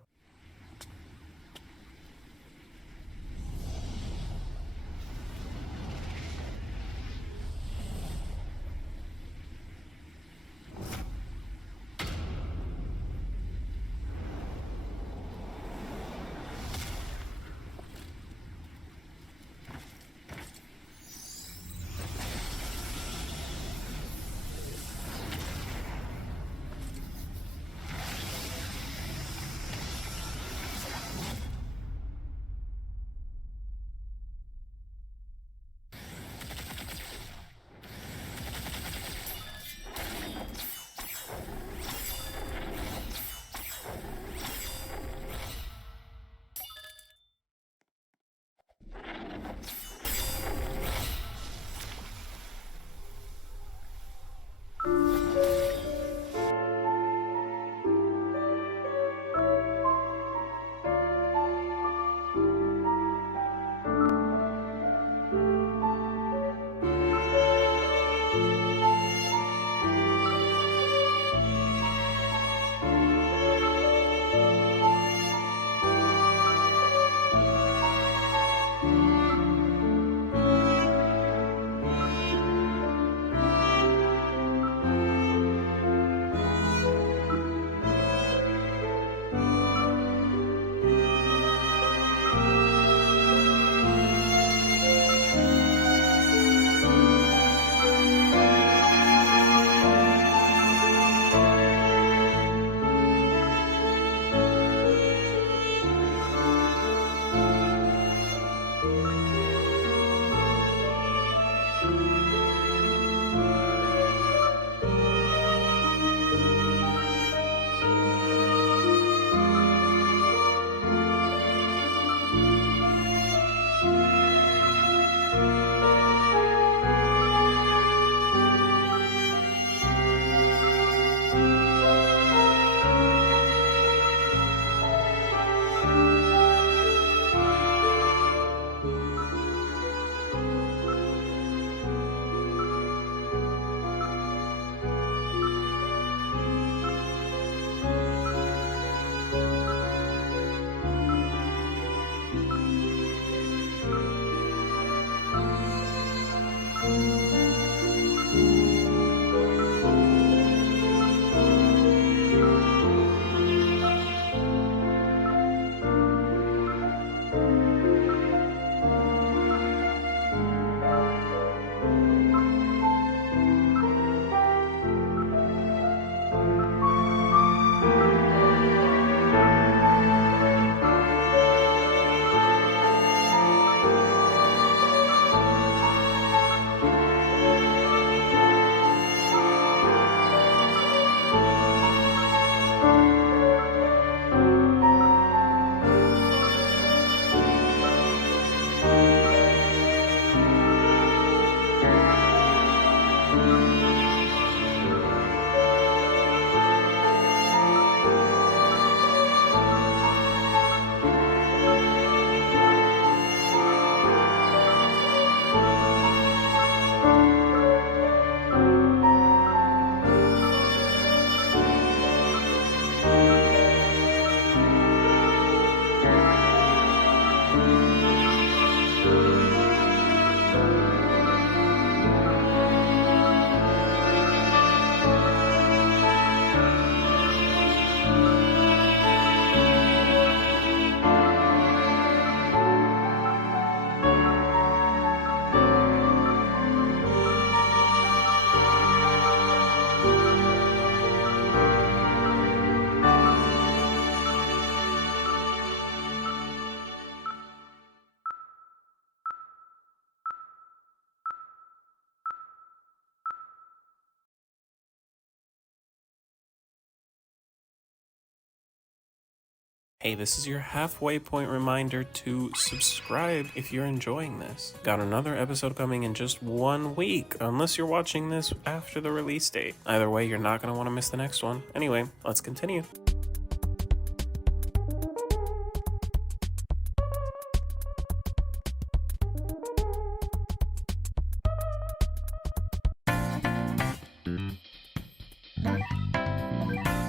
Hey, this is your halfway point reminder to subscribe if you're enjoying this. Got another episode coming in just 1 week, unless you're watching this after the release date. Either way, you're not going to want to miss the next one. Anyway, let's continue.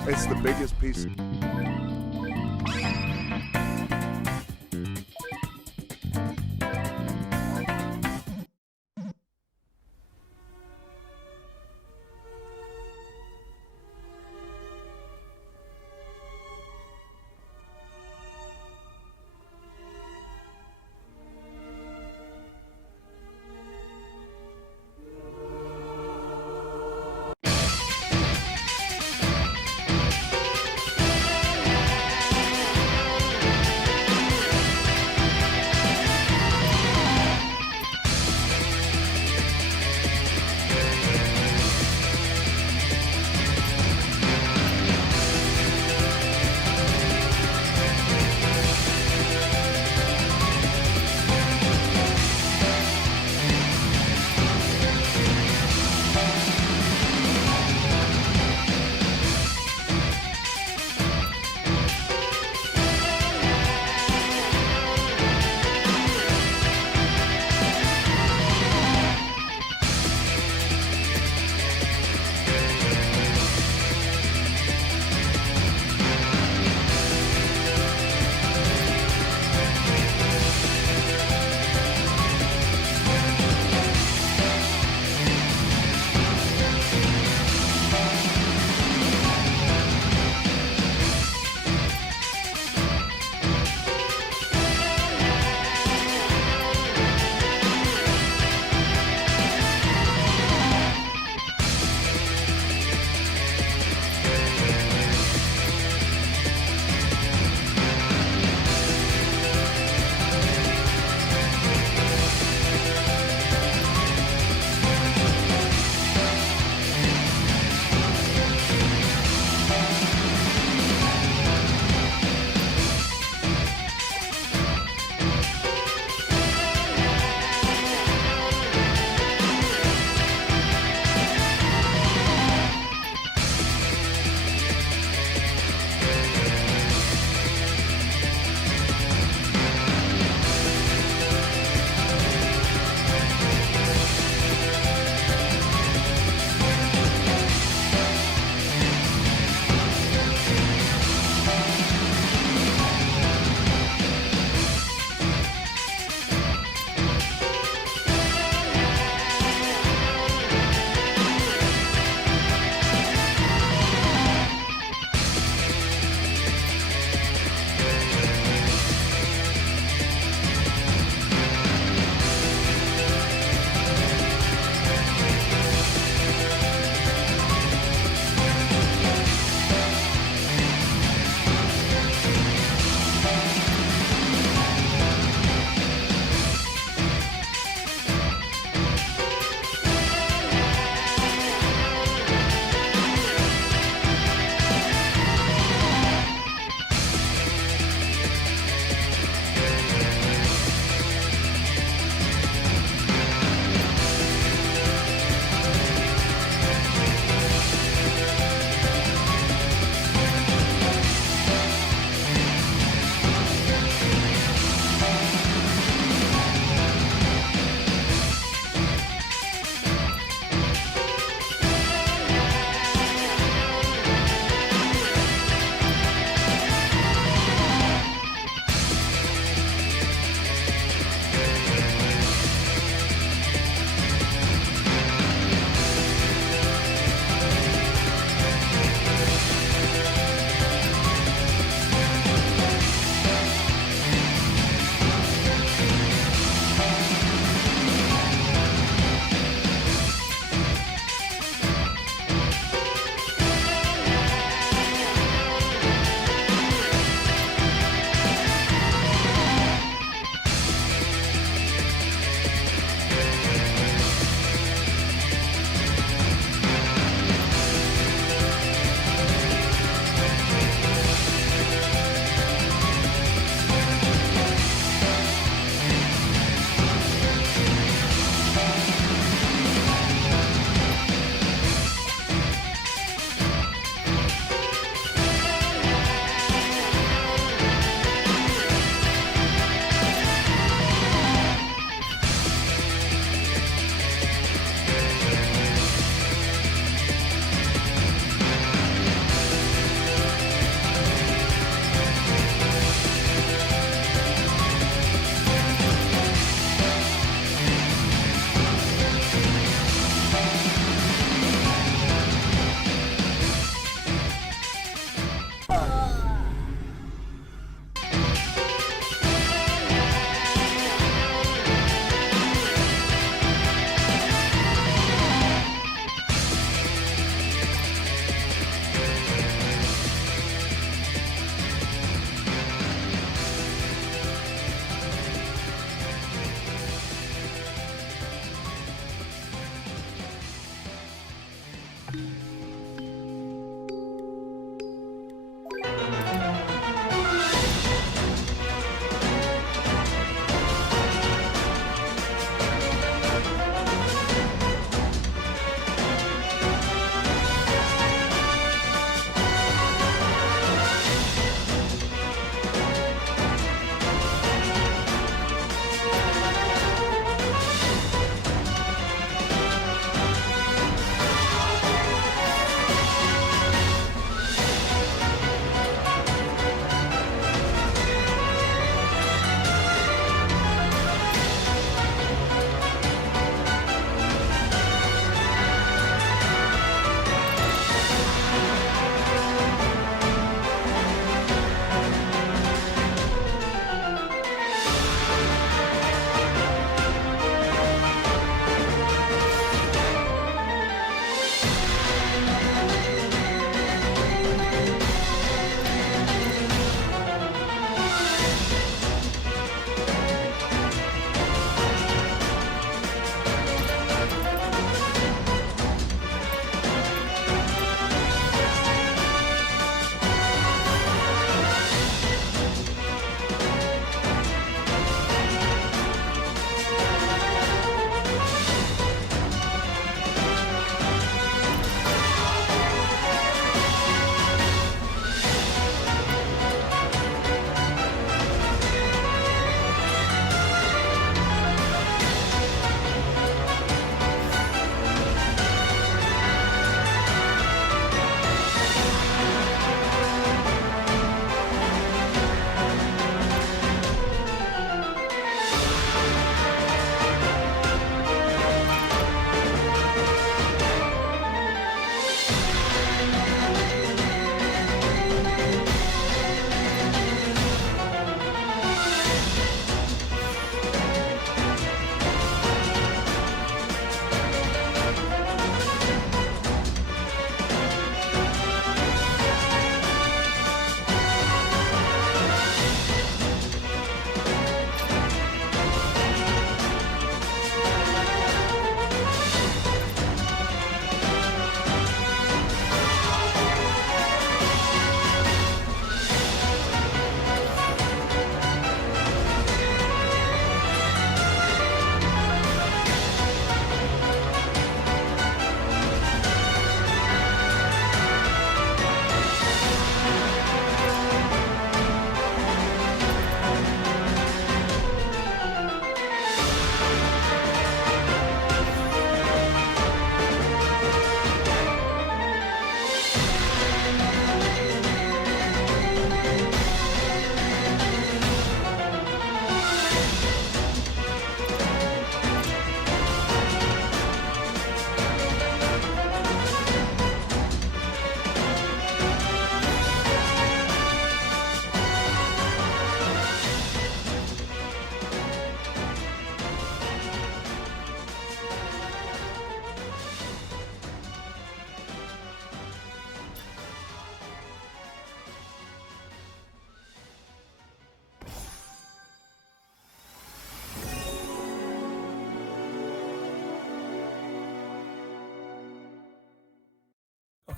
It's the biggest piece.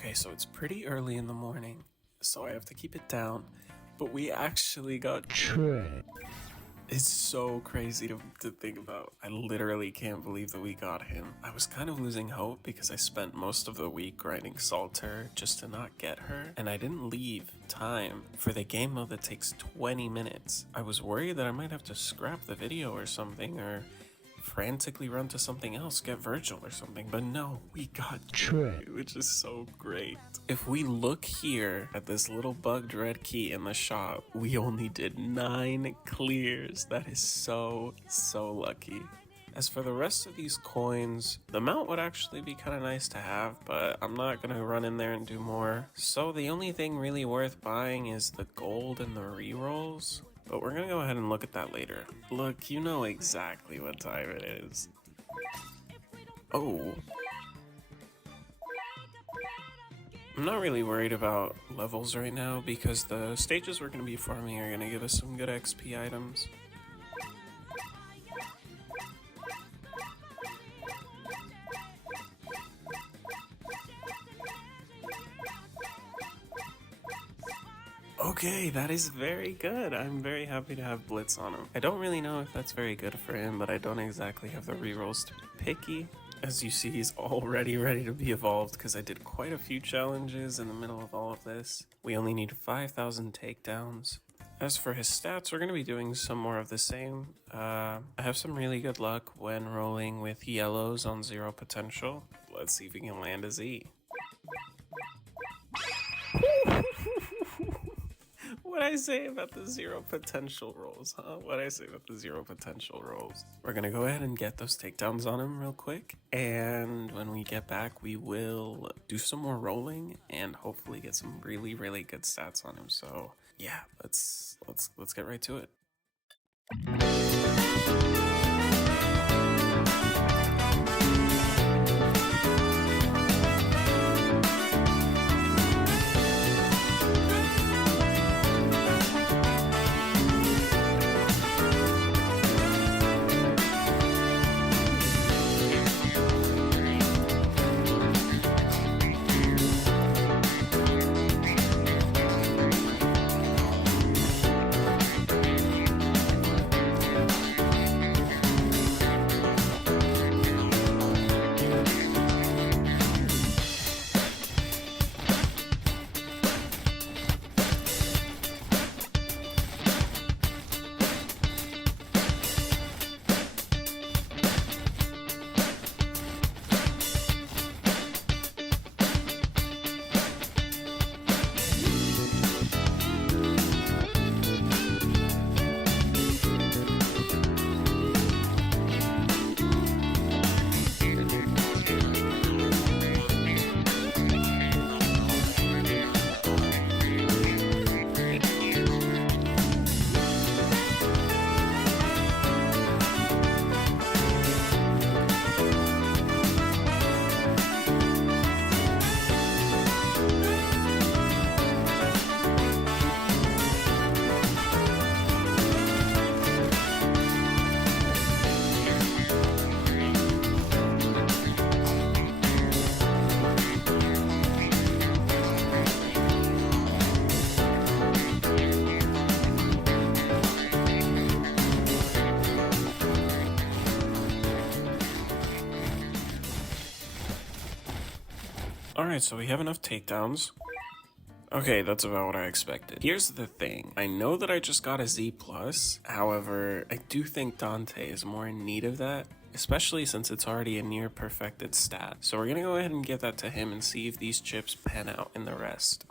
Okay, so it's pretty early in the morning, so I have to keep it down, but we actually got Choi. It's so crazy to think about. I literally can't believe that we got him. I was kind of losing hope because I spent most of the week grinding Salter just to not get her, and I didn't leave time for the game mode that takes 20 minutes. I was worried that I might have to scrap the video or something, or frantically run to something else, get Vergil or something, but no, we got Choi, which is so great. If we look here at this little bugged red key in the shop, we only did 9 clears. That is so lucky. As for the rest of these coins, the mount would actually be kind of nice to have, but I'm not going to run in there and do more. So the only thing really worth buying is the gold and the rerolls. But we're gonna go ahead and look at that later. Look, you know exactly what time it is. Oh. I'm not really worried about levels right now because the stages we're gonna be farming are gonna give us some good XP items. Okay, that is very good. I'm very happy to have Blitz on him. I don't really know if that's very good for him, but I don't exactly have the rerolls to be picky. As you see, he's already ready to be evolved because I did quite a few challenges in the middle of all of this. We only need 5,000 takedowns. As for his stats, we're going to be doing some more of the same. I have some really good luck when rolling with yellows on 0 potential. Let's see if we can land a Z. What'd I say about the 0 potential rolls, huh? What'd I say about the 0 potential rolls? We're gonna go ahead and get those takedowns on him real quick, and when we get back, we will do some more rolling and hopefully get some really good stats on him. So yeah, let's get right to it. Alright, so we have enough takedowns. Okay, that's about what I expected. Here's the thing. I know that I just got a Z+, however, I do think Dante is more in need of that, especially since it's already a near perfected stat. So we're gonna go ahead and give that to him and see if these chips pan out in the rest.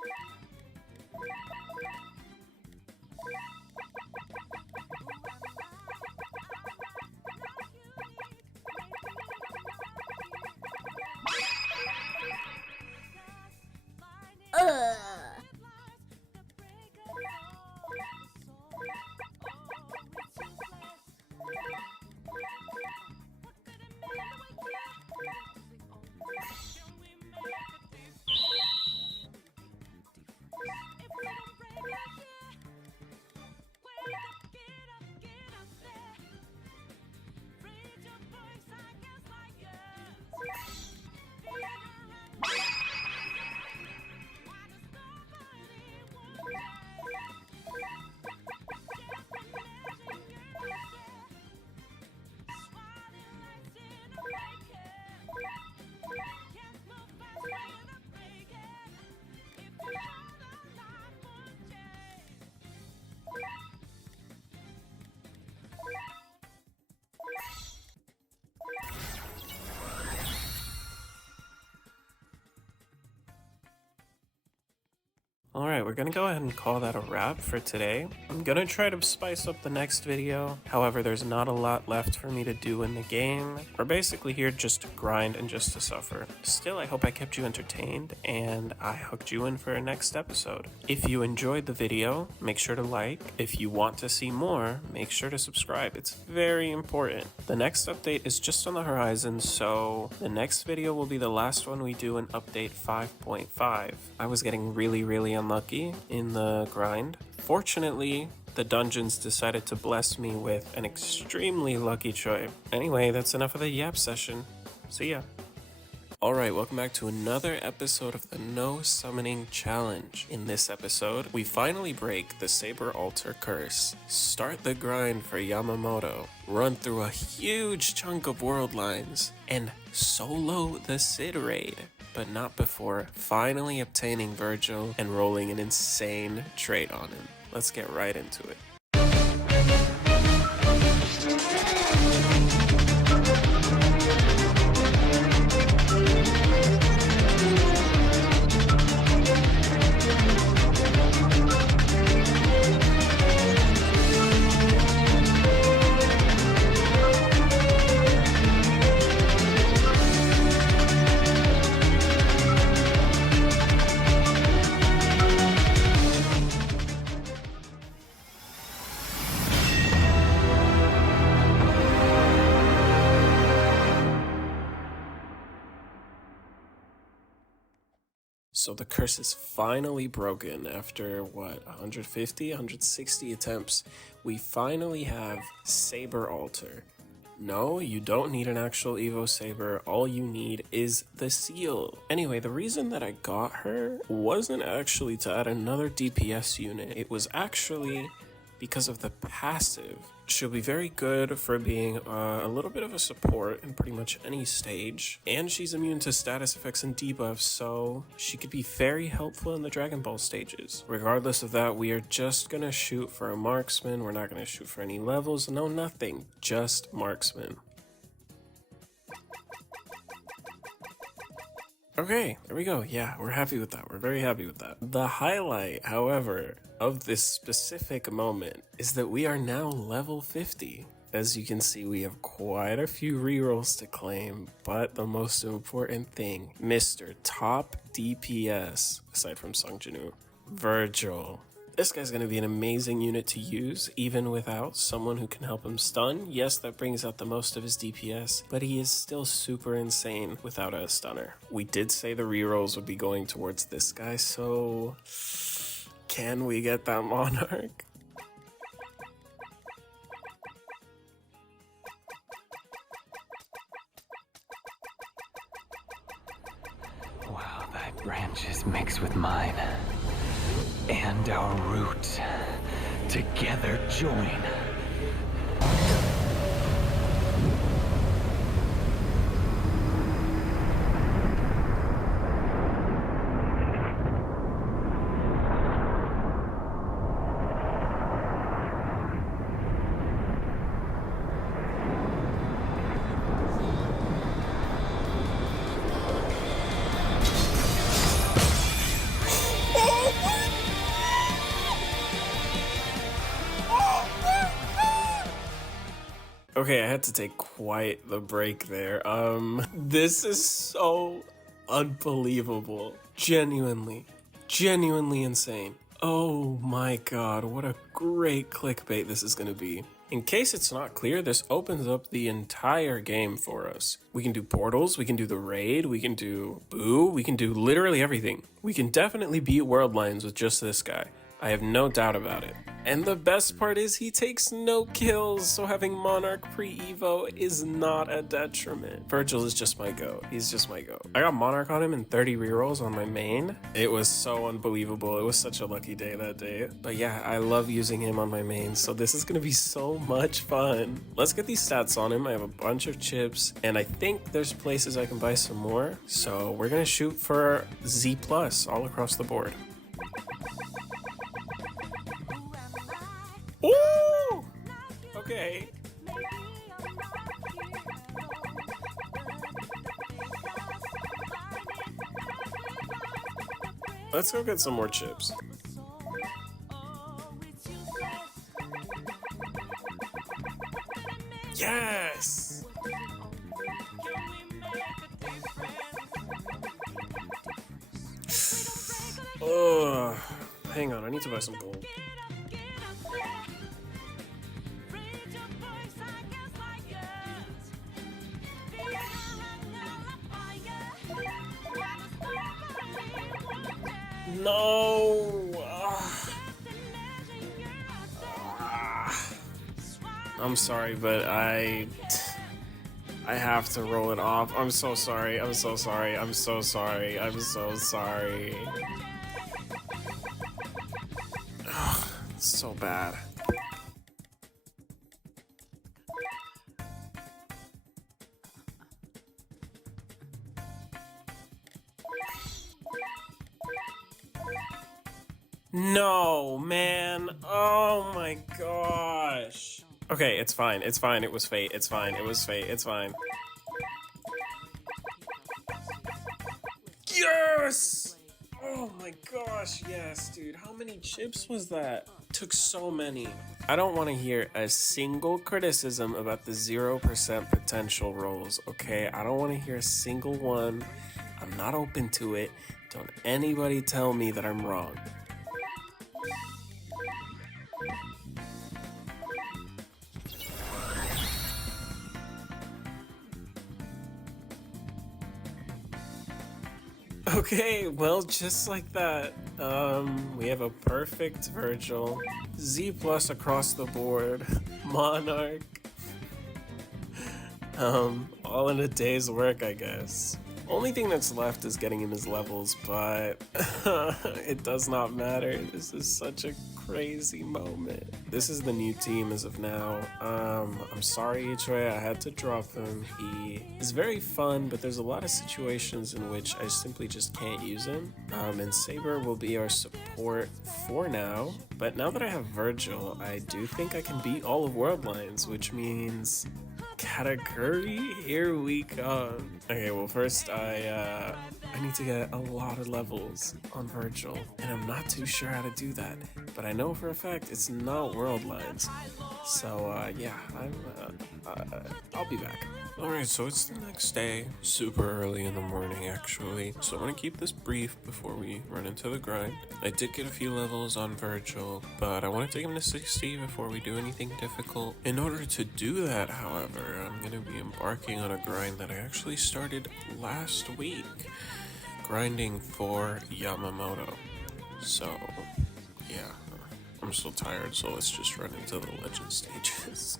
Alright, we're gonna go ahead and call that a wrap for today. I'm gonna try to spice up the next video. However, there's not a lot left for me to do in the game. We're basically here just to grind and just to suffer. Still, I hope I kept you entertained and I hooked you in for a next episode. If you enjoyed the video, make sure to like. If you want to see more, make sure to subscribe. It's very important. The next update is just on the horizon, so the next video will be the last one we do in update 5.5. I was getting really unlucky in the grind. Fortunately, the dungeons decided to bless me with an extremely lucky Choi. Anyway, that's enough of the yap session. See ya. Alright, welcome back to another episode of the No Summoning Challenge. In this episode, we finally break the Saber Altar curse, start the grind for Yamamoto, run through a huge chunk of world lines, and solo the Sid raid. But not before finally obtaining Vergil and rolling an insane trait on him. Let's get right into it. So the curse is finally broken after, what, 150, 160 attempts. We finally have Saber Altar. No, you don't need an actual Evo Saber. All you need is the seal. Anyway, the reason that I got her wasn't actually to add another DPS unit. It was actually because of the passive. She'll be very good for being a little bit of a support in pretty much any stage, and she's immune to status effects and debuffs, so she could be very helpful in the Dragon Ball stages. Regardless of that, we are just gonna shoot for a marksman. We're not gonna shoot for any levels, no nothing, just marksman. Okay, there we go. Yeah, we're happy with that. We're very happy with that. The highlight, however, of this specific moment is that we are now level 50. As you can see, we have quite a few rerolls to claim, but the most important thing, Mr. Top DPS, aside from Sungjinu, Vergil. This guy's going to be an amazing unit to use, even without someone who can help him stun. Yes, that brings out the most of his DPS, but he is still super insane without a stunner. We did say the rerolls would be going towards this guy, so can we get that Monarch? Wow, thy branches mix with mine, and our roots together join. Okay, I had to take quite the break there. This is so unbelievable. Genuinely insane. Oh my god, what a great clickbait this is gonna be. In case it's not clear, this opens up the entire game for us. We can do portals, we can do the raid, we can do boo, we can do literally everything. We can definitely beat world lines with just this guy. I have no doubt about it. And the best part is he takes no kills, so having Monarch pre-Evo is not a detriment. Vergil is just my go. He's just my go. I got Monarch on him and 30 rerolls on my main. It was so unbelievable. It was such a lucky day that day. But yeah, I love using him on my main, so this is gonna be so much fun. Let's get these stats on him. I have a bunch of chips, and I think there's places I can buy some more. So we're gonna shoot for Z+ all across the board. Ooh! Okay. Let's go get some more chips. Yes! Oh, hang on, I need to buy some gold. No! I'm sorry, but I have to roll it off. I'm so sorry. I'm so sorry. I'm so sorry. I'm so sorry. Ugh, it's so bad. No, man. Oh my gosh. Okay, it's fine. It's fine. It was fate. It's fine. It was fate. It's fine. Yes! Oh my gosh, yes, dude. How many chips was that? Took so many. I don't want to hear a single criticism about the 0% potential rolls, okay? I don't want to hear a single one. I'm not open to it. Don't anybody tell me that I'm wrong. Okay, well, just like that, we have a perfect Vergil, Z+ across the board, Monarch, all in a day's work, I guess. Only thing that's left is getting him his levels, but it does not matter. This is such a crazy moment. This is the new team as of now. I'm sorry, Choi, I had to drop him. He is very fun, but there's a lot of situations in which I simply just can't use him. And Saber will be our support for now. But now that I have Vergil, I do think I can beat all of Worldlines, which means category, here we come. Okay, well, first I need to get a lot of levels on Vergil, and I'm not too sure how to do that, but I know for a fact it's not Worldlines. So yeah, I'll be back. Alright, so it's the next day, super early in the morning actually, so I'm gonna keep this brief before we run into the grind. I did get a few levels on Vergil, but I want to take him to 60 before we do anything difficult. In order to do that, however, I'm gonna be embarking on a grind that I actually started last week, grinding for Yamamoto. So yeah, I'm still tired, so let's just run into the legend stages.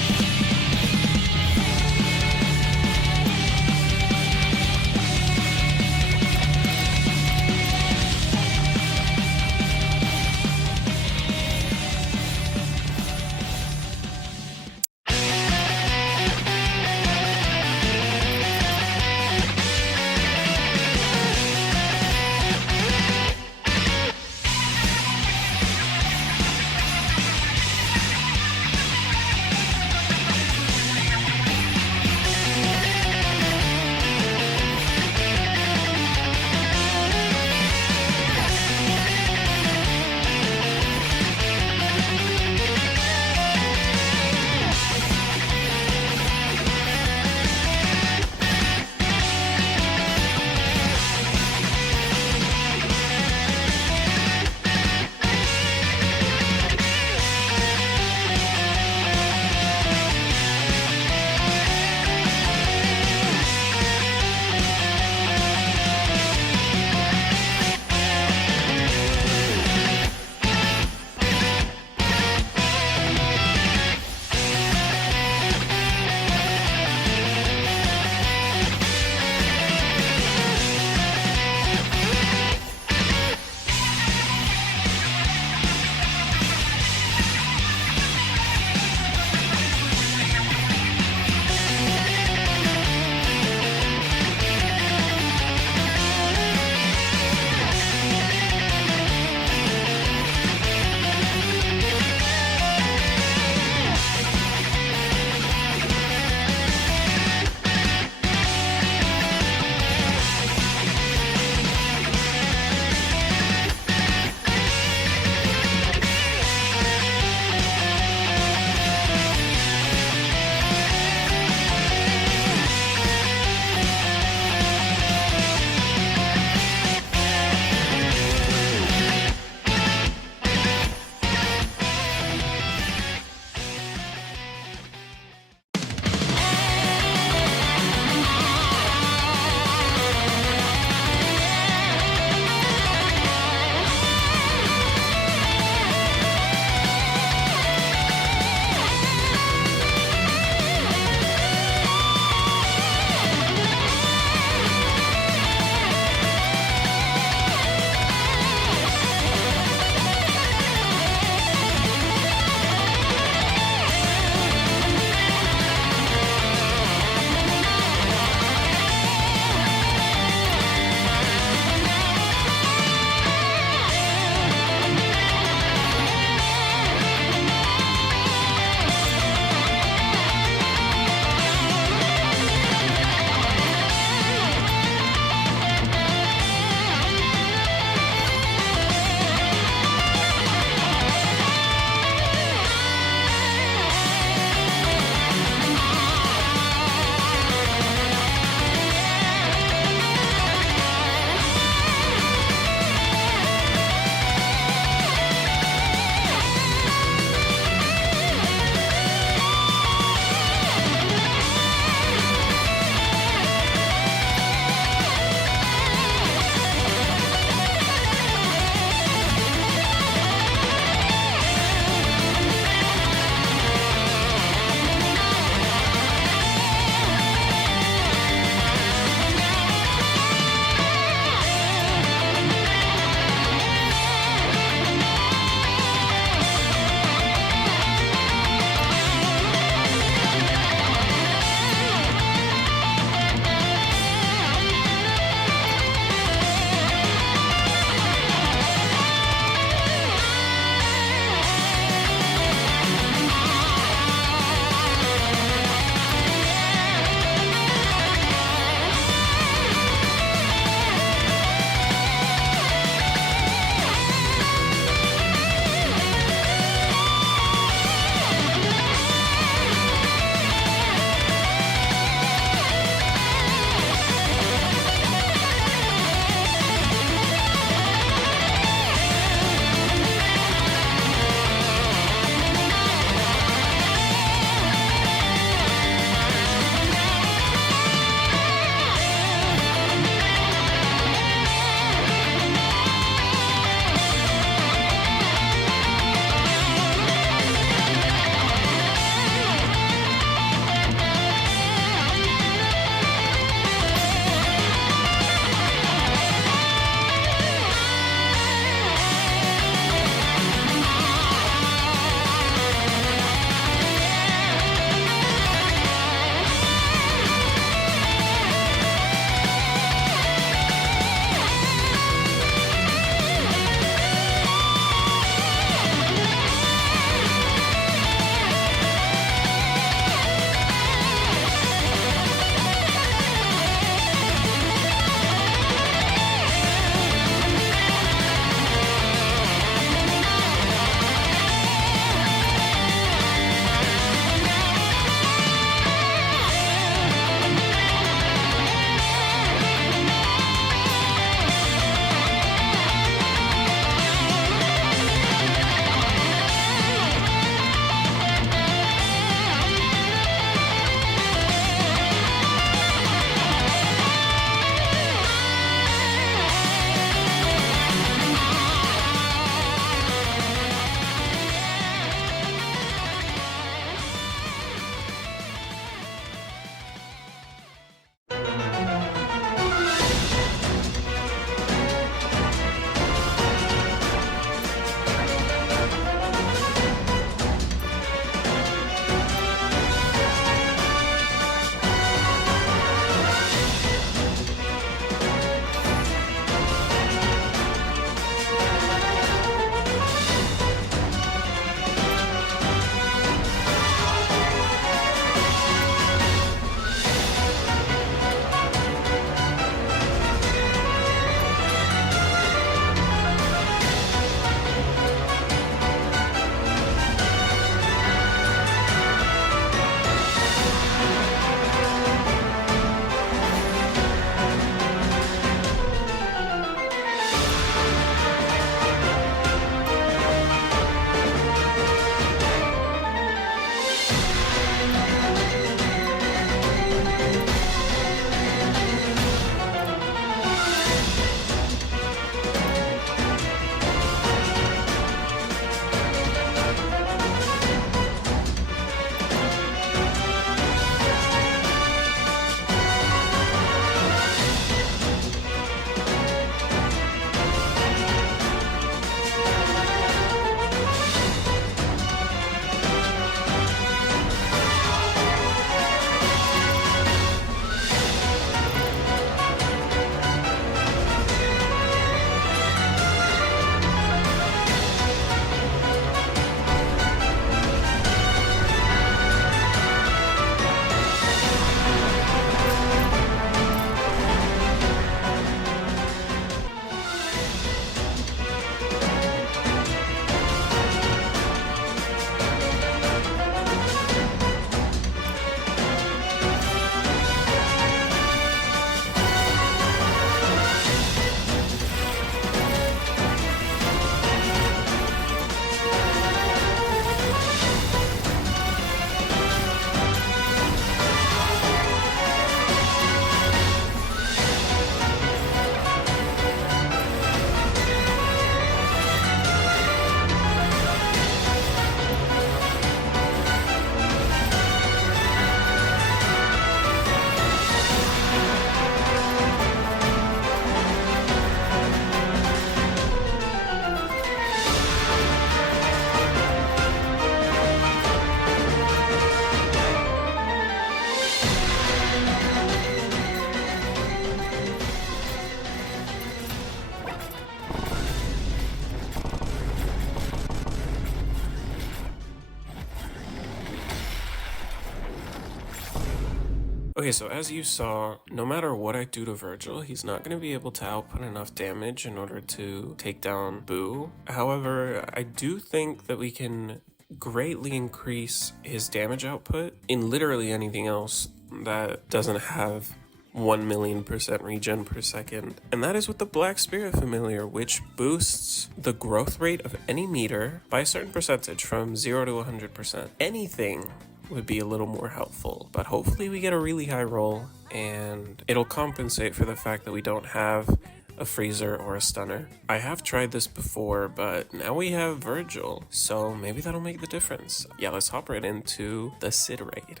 Okay, so as you saw, no matter what I do to Vergil, he's not going to be able to output enough damage in order to take down Boo. However, I do think that we can greatly increase his damage output in literally anything else that doesn't have 1,000,000% regen per second. And that is with the Black Spirit Familiar, which boosts the growth rate of any meter by a certain percentage from 0 to 100%. Anything would be a little more helpful, but hopefully we get a really high roll and it'll compensate for the fact that we don't have a freezer or a stunner. I have tried this before, but now we have Vergil, so maybe that'll make the difference. Yeah, let's hop right into the Sid raid.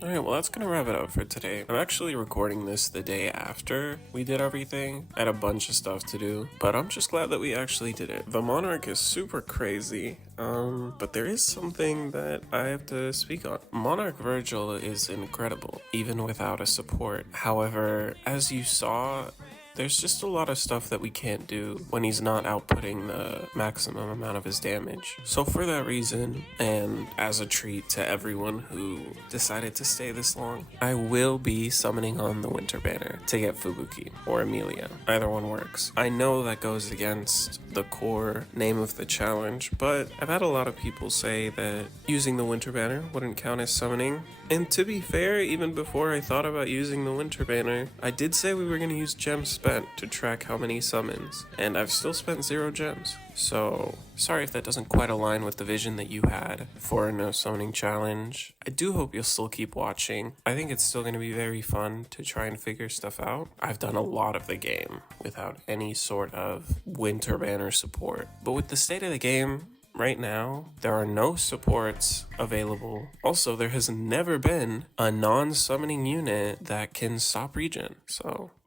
Alright, well that's gonna wrap it up for today. I'm actually recording this the day after we did everything. I had a bunch of stuff to do, but I'm just glad that we actually did it. The Monarch is super crazy, but there is something that I have to speak on. Monarch Vergil is incredible, even without a support. However, as you saw, There's just a lot of stuff that we can't do when he's not outputting the maximum amount of his damage. So for that reason, and as a treat to everyone who decided to stay this long, I will be summoning on the Winter Banner to get Fubuki or Amelia. Either one works. I know that goes against the core name of the challenge, but I've had a lot of people say that using the Winter Banner wouldn't count as summoning. And to be fair, even before I thought about using the Winter Banner, I did say we were going to use gems spent to track how many summons, and I've still spent 0 gems. So, sorry if that doesn't quite align with the vision that you had for a no summoning challenge. I do hope you'll still keep watching. I think it's still going to be very fun to try and figure stuff out. I've done a lot of the game without any sort of Winter Banner support, but with the state of the game, right now, there are no supports available. Also, there has never been a non-summoning unit that can stop regen.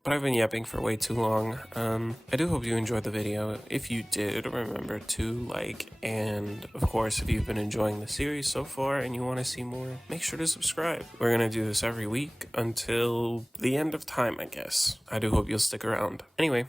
But I've been yapping for way too long. I do hope you enjoyed the video. If you did, remember to like, and of course, if you've been enjoying the series so far and you want to see more, make sure to subscribe. We're gonna do this every week until the end of time, I guess. I do hope you'll stick around. Anyway,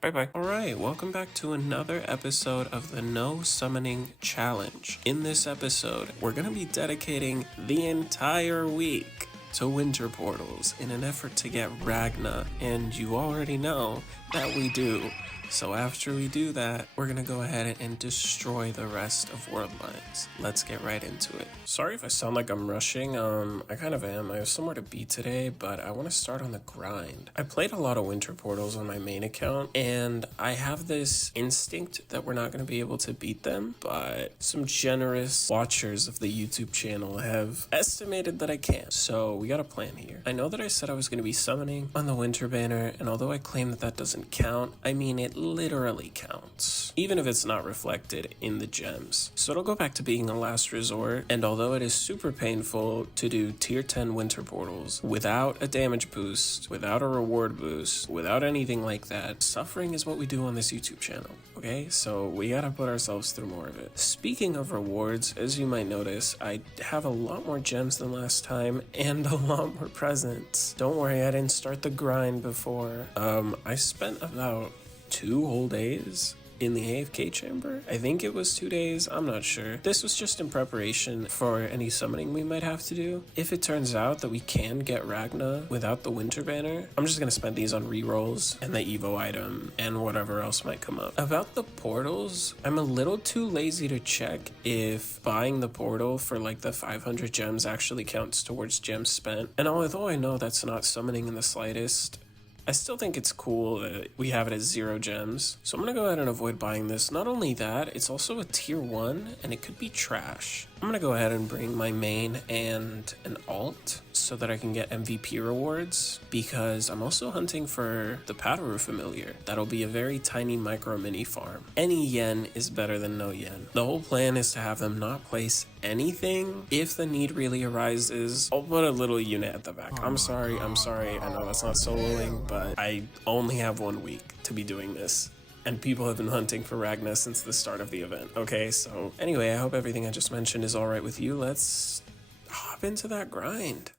bye-bye. Alright, welcome back to another episode of the No Summoning Challenge. In this episode, we're going to be dedicating the entire week to winter portals in an effort to get Ragna, and you already know that we do. So after we do that, we're gonna go ahead and destroy the rest of Worldlines. Let's get right into it. Sorry if I sound like I'm rushing, I kind of am. I have somewhere to be today, but I want to start on the grind. I played a lot of winter portals on my main account, and I have this instinct that we're not gonna be able to beat them, but some generous watchers of the YouTube channel have estimated that I can. So we got a plan here. I know that I said I was gonna be summoning on the Winter Banner, and although I claim that that doesn't count, I mean it literally counts, even if it's not reflected in the gems. So it'll go back to being a last resort, and although it is super painful to do tier 10 winter portals without a damage boost, without a reward boost, without anything like that, suffering is what we do on this YouTube channel, okay? So we gotta put ourselves through more of it. Speaking of rewards, as you might notice, I have a lot more gems than last time and a lot more presents. Don't worry, I didn't start the grind before. I spent about 2 whole days in the AFK chamber. I think it was 2 days, I'm not sure. This was just in preparation for any summoning we might have to do. If it turns out that we can get Ragna without the Winter Banner, I'm just gonna spend these on rerolls and the Evo item and whatever else might come up. About the portals, I'm a little too lazy to check if buying the portal for like the 500 gems actually counts towards gems spent. And although I know that's not summoning in the slightest, I still think it's cool that we have it as 0 gems. So I'm gonna go ahead and avoid buying this. Not only that, it's also a tier 1 and it could be trash. I'm gonna go ahead and bring my main and an alt so that I can get MVP rewards, because I'm also hunting for the Padaru familiar. That'll be a very tiny micro mini farm. Any yen is better than no yen. The whole plan is to have them not place anything. If the need really arises, I'll put a little unit at the back. I'm sorry. I know that's not soloing, but I only have 1 week to be doing this. And people have been hunting for Ragna since the start of the event, okay? So anyway, I hope everything I just mentioned is all right with you. Let's hop into that grind.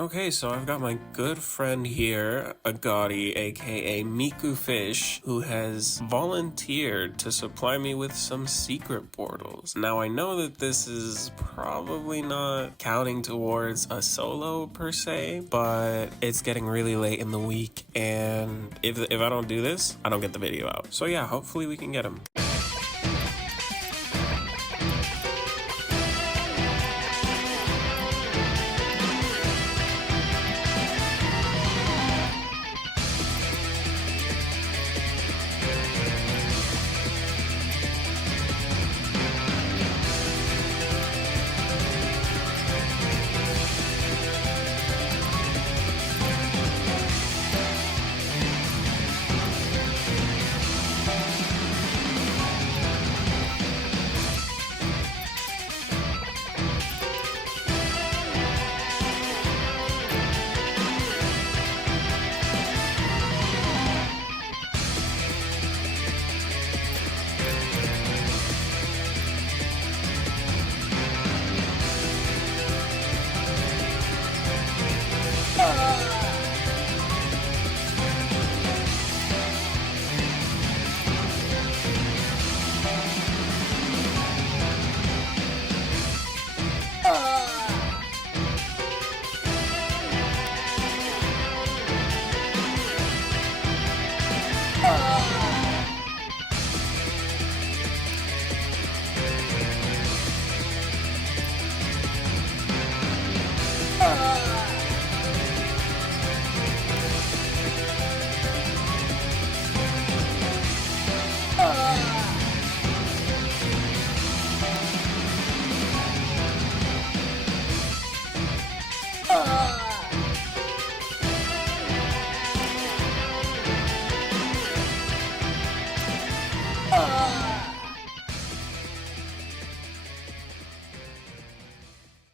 Okay, so I've got my good friend here, Agati, aka Miku Fish, who has volunteered to supply me with some secret portals. Now, I know that this is probably not counting towards a solo per se, but it's getting really late in the week, and if I don't do this, I don't get the video out. So yeah, hopefully we can get him.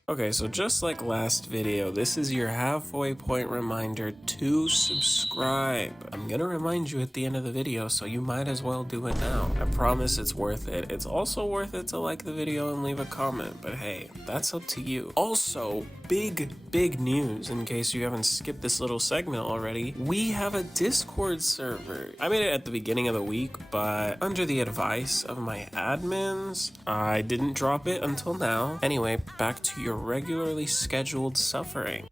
Okay, so just like last video, this is your halfway point reminder to subscribe. I'm gonna remind you at the end of the video, so you might as well do it now. I promise it's worth it. It's also worth it to like the video and leave a comment, but hey, that's up to you. Also, big news in case you haven't skipped this little segment already. We have a Discord server. I made it at the beginning of the week, but under the advice of my admins, I didn't drop it until now. Anyway, back to your regularly scheduled suffering.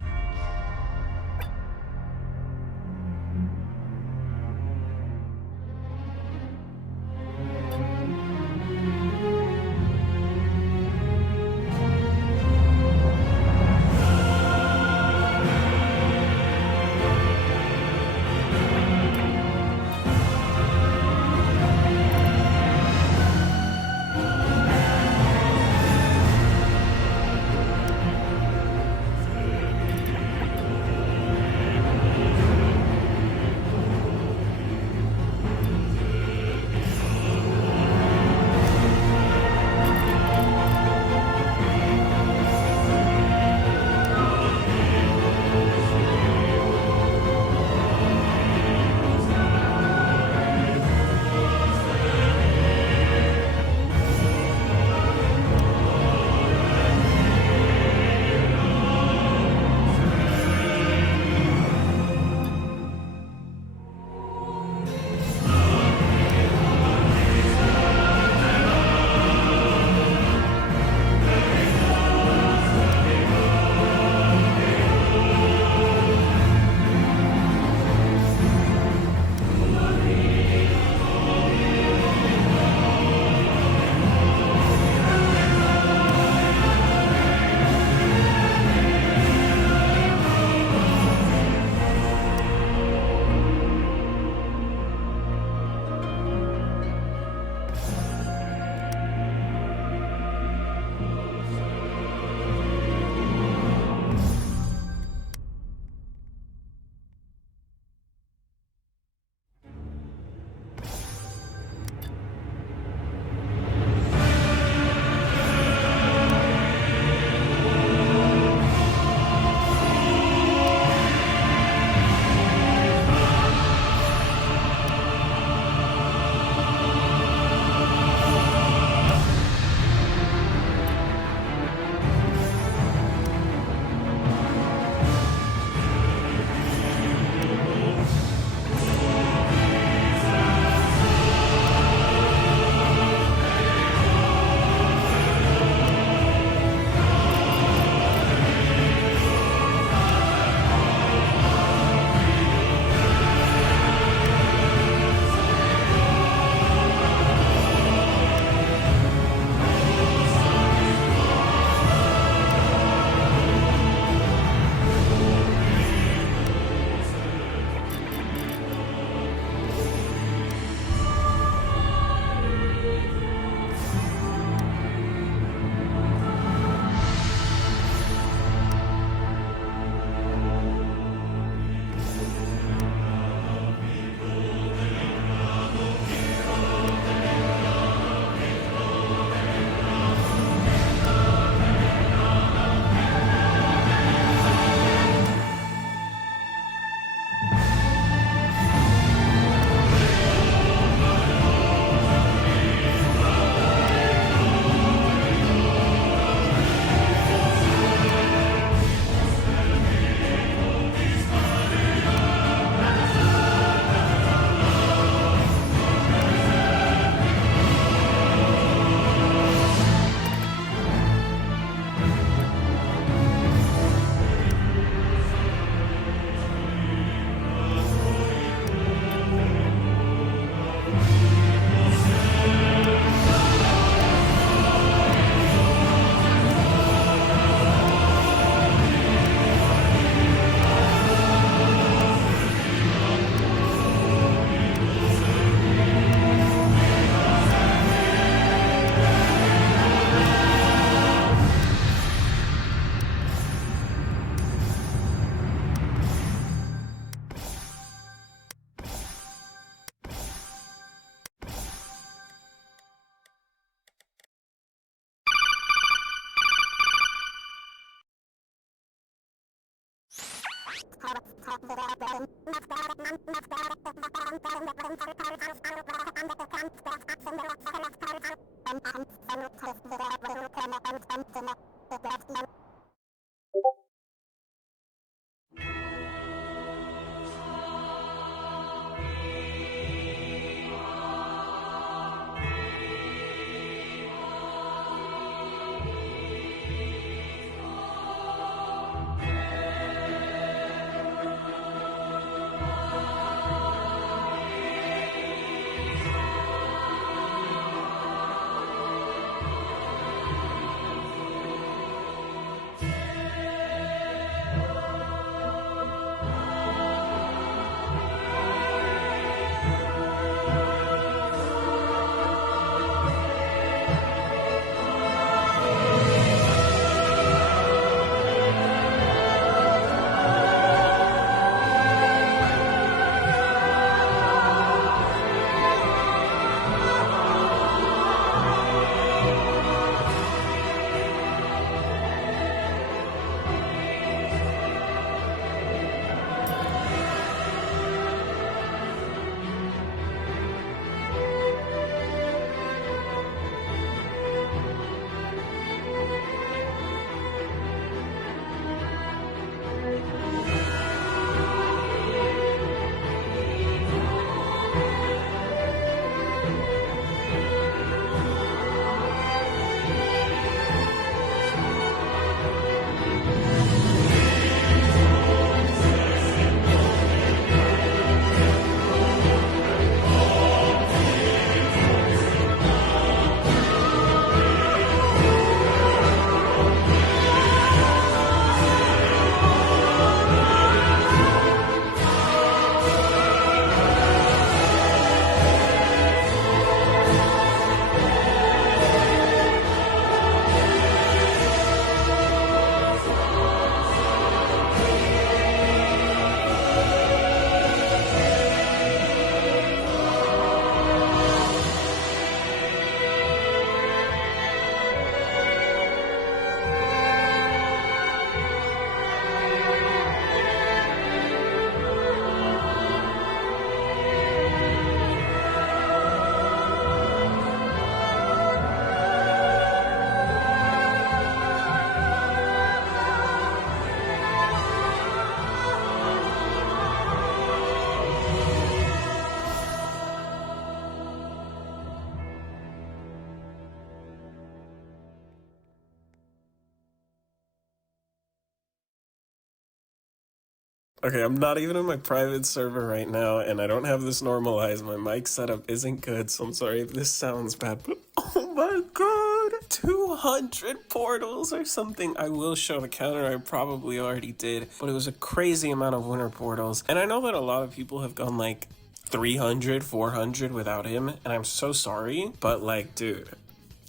Okay, I'm not even in my private server right now, and I don't have this normalized. My mic setup isn't good, so I'm sorry if this sounds bad, but oh my god! 200 portals or something. I will show the counter, I probably already did, but it was a crazy amount of winter portals. And I know that a lot of people have gone like 300, 400 without him, and I'm so sorry, but like, dude,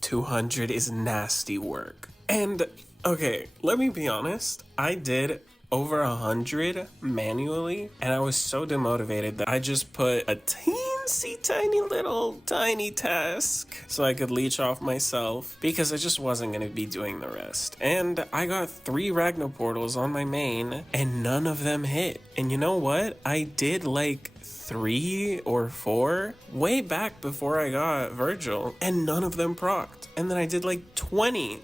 200 is nasty work. And okay, let me be honest, I did over 100 manually, and I was so demotivated that I just put a teensy tiny little tiny task so I could leech off myself, because I just wasn't going to be doing the rest. And I got 3 Ragna portals on my main and none of them hit. And you know what? I did like 3 or 4 way back before I got Vergil, and none of them procced. And then I did like 20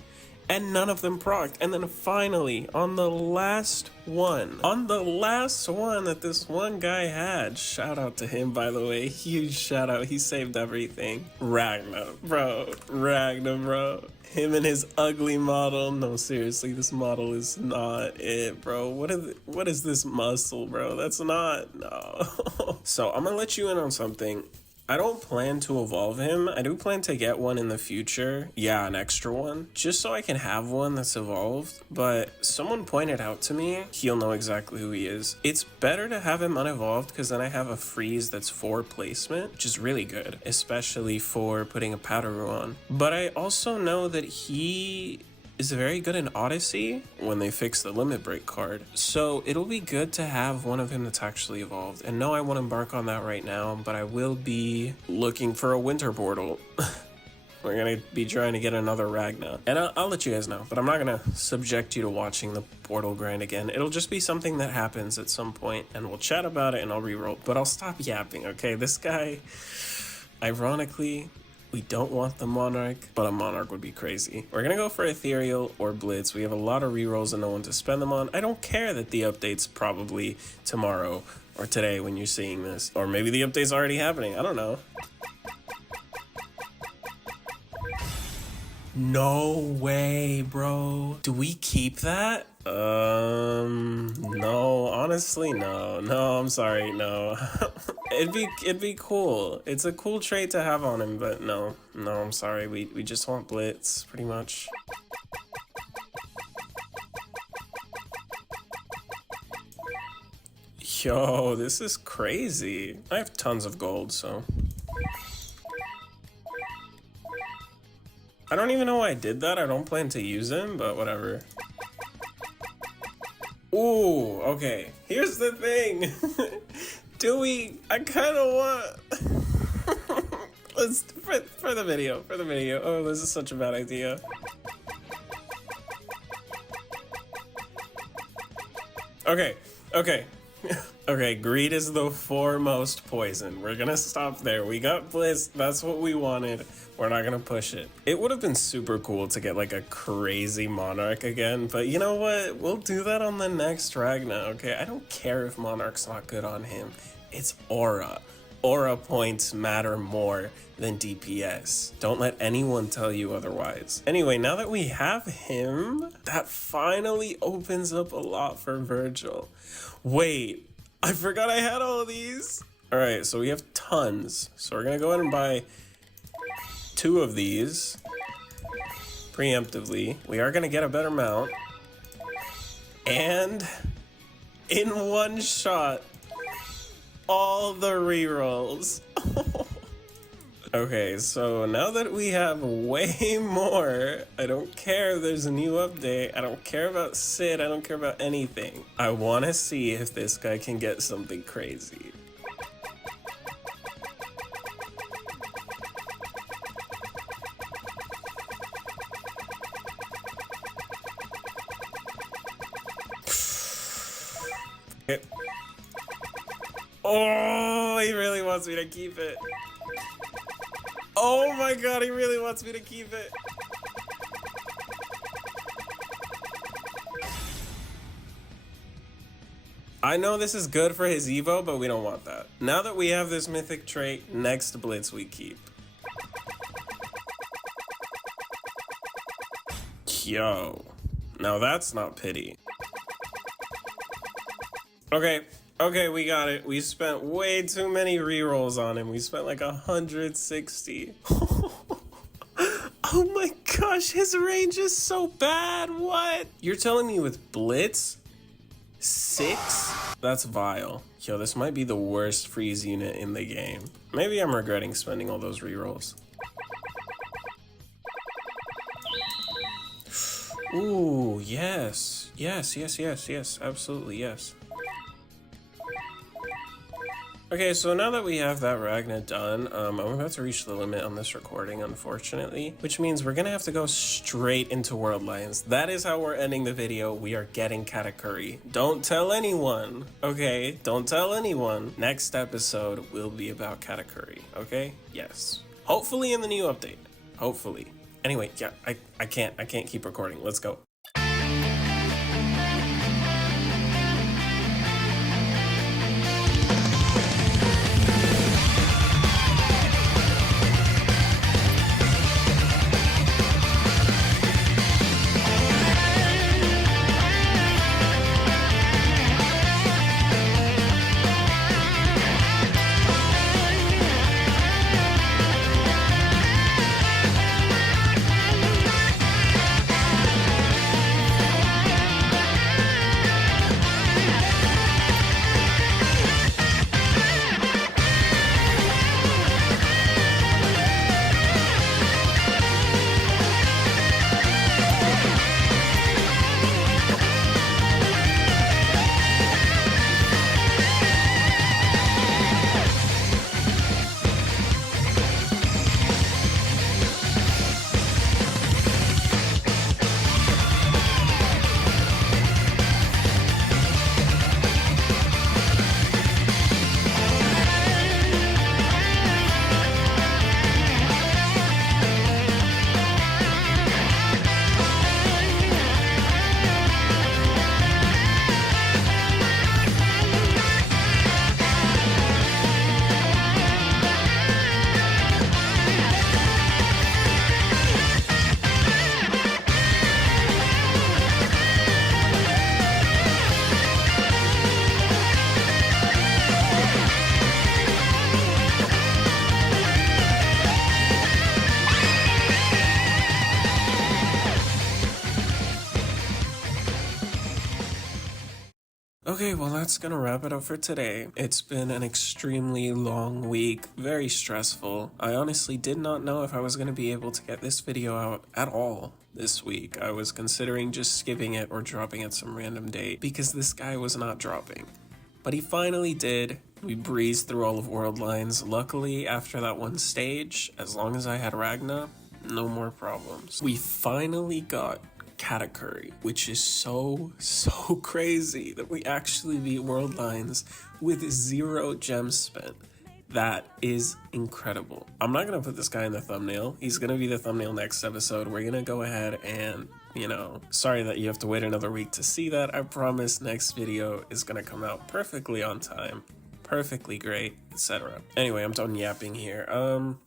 and none of them procced. And then finally, on the last one that this one guy had, shout out to him, by the way, huge shout out, he saved everything. Ragna, bro. Him and his ugly model. No, seriously, this model is not it, bro. What is this muscle, bro? That's not, no. So I'm gonna let you in on something. I don't plan to evolve him. I do plan to get one in the future. Yeah, an extra one. Just so I can have one that's evolved. But someone pointed out to me, he'll know exactly who he is. It's better to have him unevolved because then I have a freeze that's 4 placement, which is really good, especially for putting a Powderu on. But I also know that he is very good in Odyssey when they fix the limit break card. So it'll be good to have one of him that's actually evolved. And no, I won't embark on that right now, but I will be looking for a winter portal. we're gonna be trying to get another Ragna. And I'll let you guys know, but I'm not gonna subject you to watching the portal grind again. It'll just be something that happens at some point, and we'll chat about it and I'll reroll. But I'll stop yapping, okay? This guy, ironically, we don't want the Monarch, but a Monarch would be crazy. We're gonna go for Ethereal or Blitz. We have a lot of rerolls and no one to spend them on. I don't care that the update's probably tomorrow or today when you're seeing this. Or maybe the update's already happening. I don't know. No way, bro. Do we keep that? No, honestly, no. No, I'm sorry, no. It'd be cool. It's a cool trait to have on him, but no, I'm sorry. We just want Blitz, pretty much. Yo, this is crazy. I have tons of gold, so. I don't even know why I did that. I don't plan to use him, but whatever. Ooh, okay. Here's the thing. I kind of want... Let's, for the video. Oh, this is such a bad idea. Okay. Okay, greed is the foremost poison. We're gonna stop there. We got Bliss, that's what we wanted. We're not gonna push it. It would have been super cool to get like a crazy Monarch again, but you know what? We'll do that on the next Ragna, okay? I don't care if Monarch's not good on him. It's aura. Aura points matter more than DPS. Don't let anyone tell you otherwise. Anyway, now that we have him, that finally opens up a lot for Vergil. Wait, I forgot I had all of these. All right, so we have tons. So we're gonna go ahead and buy 2 of these preemptively. We are gonna get a better mount. And in one shot, all the rerolls. Okay, so now that we have way more, I don't care if there's a new update. I don't care about Sid. I don't care about anything. I want to see if this guy can get something crazy. Okay. Oh, he really wants me to keep it. Oh my god, he really wants me to keep it. I know this is good for his Evo, but we don't want that. Now that we have this mythic trait, next Blitz we keep. Yo, now that's not pity. Okay, we got it. We spent way too many rerolls on him. We spent like 160. Oh my gosh, his range is so bad. What? You're telling me with Blitz 6? That's vile. Yo, this might be the worst freeze unit in the game. Maybe I'm regretting spending all those rerolls. Ooh, yes. Yes, absolutely, yes. Okay, so now that we have that Ragna done, I'm about to reach the limit on this recording, unfortunately, which means we're gonna have to go straight into World Lions. That is how we're ending the video. We are getting Katakuri. Don't tell anyone, okay? Don't tell anyone. Next episode will be about Katakuri, okay? Yes. Hopefully in the new update. Hopefully. Anyway, yeah, I can't keep recording. Let's go. Okay, well, that's gonna wrap it up for today. It's been an extremely long week, very stressful. I honestly did not know if I was gonna be able to get this video out at all this week. I was considering just skipping it or dropping it some random date because this guy was not dropping. But he finally did. We breezed through all of World Lines. Luckily, after that one stage, as long as I had Ragna, no more problems. We finally got Katakuri, which is so crazy that we actually beat World Lines with 0 gems spent. That is incredible. I'm not gonna put this guy in the thumbnail. He's gonna be the thumbnail next episode. We're gonna go ahead and, sorry that you have to wait another week to see that. I promise next video is gonna come out perfectly on time, perfectly great, etc. Anyway, I'm done yapping here.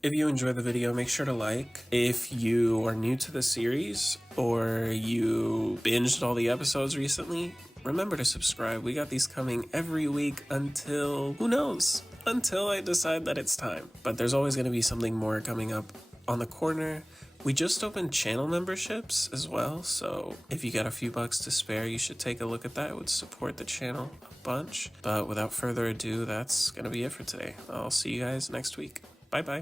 If you enjoyed the video, make sure to like. If you are new to the series or you binged all the episodes recently, remember to subscribe. We got these coming every week until, who knows, until I decide that it's time. But there's always going to be something more coming up on the corner. We just opened channel memberships as well, so if you got a few bucks to spare, you should take a look at that. It would support the channel a bunch. But without further ado, that's gonna be it for today. I'll see you guys next week. Bye bye.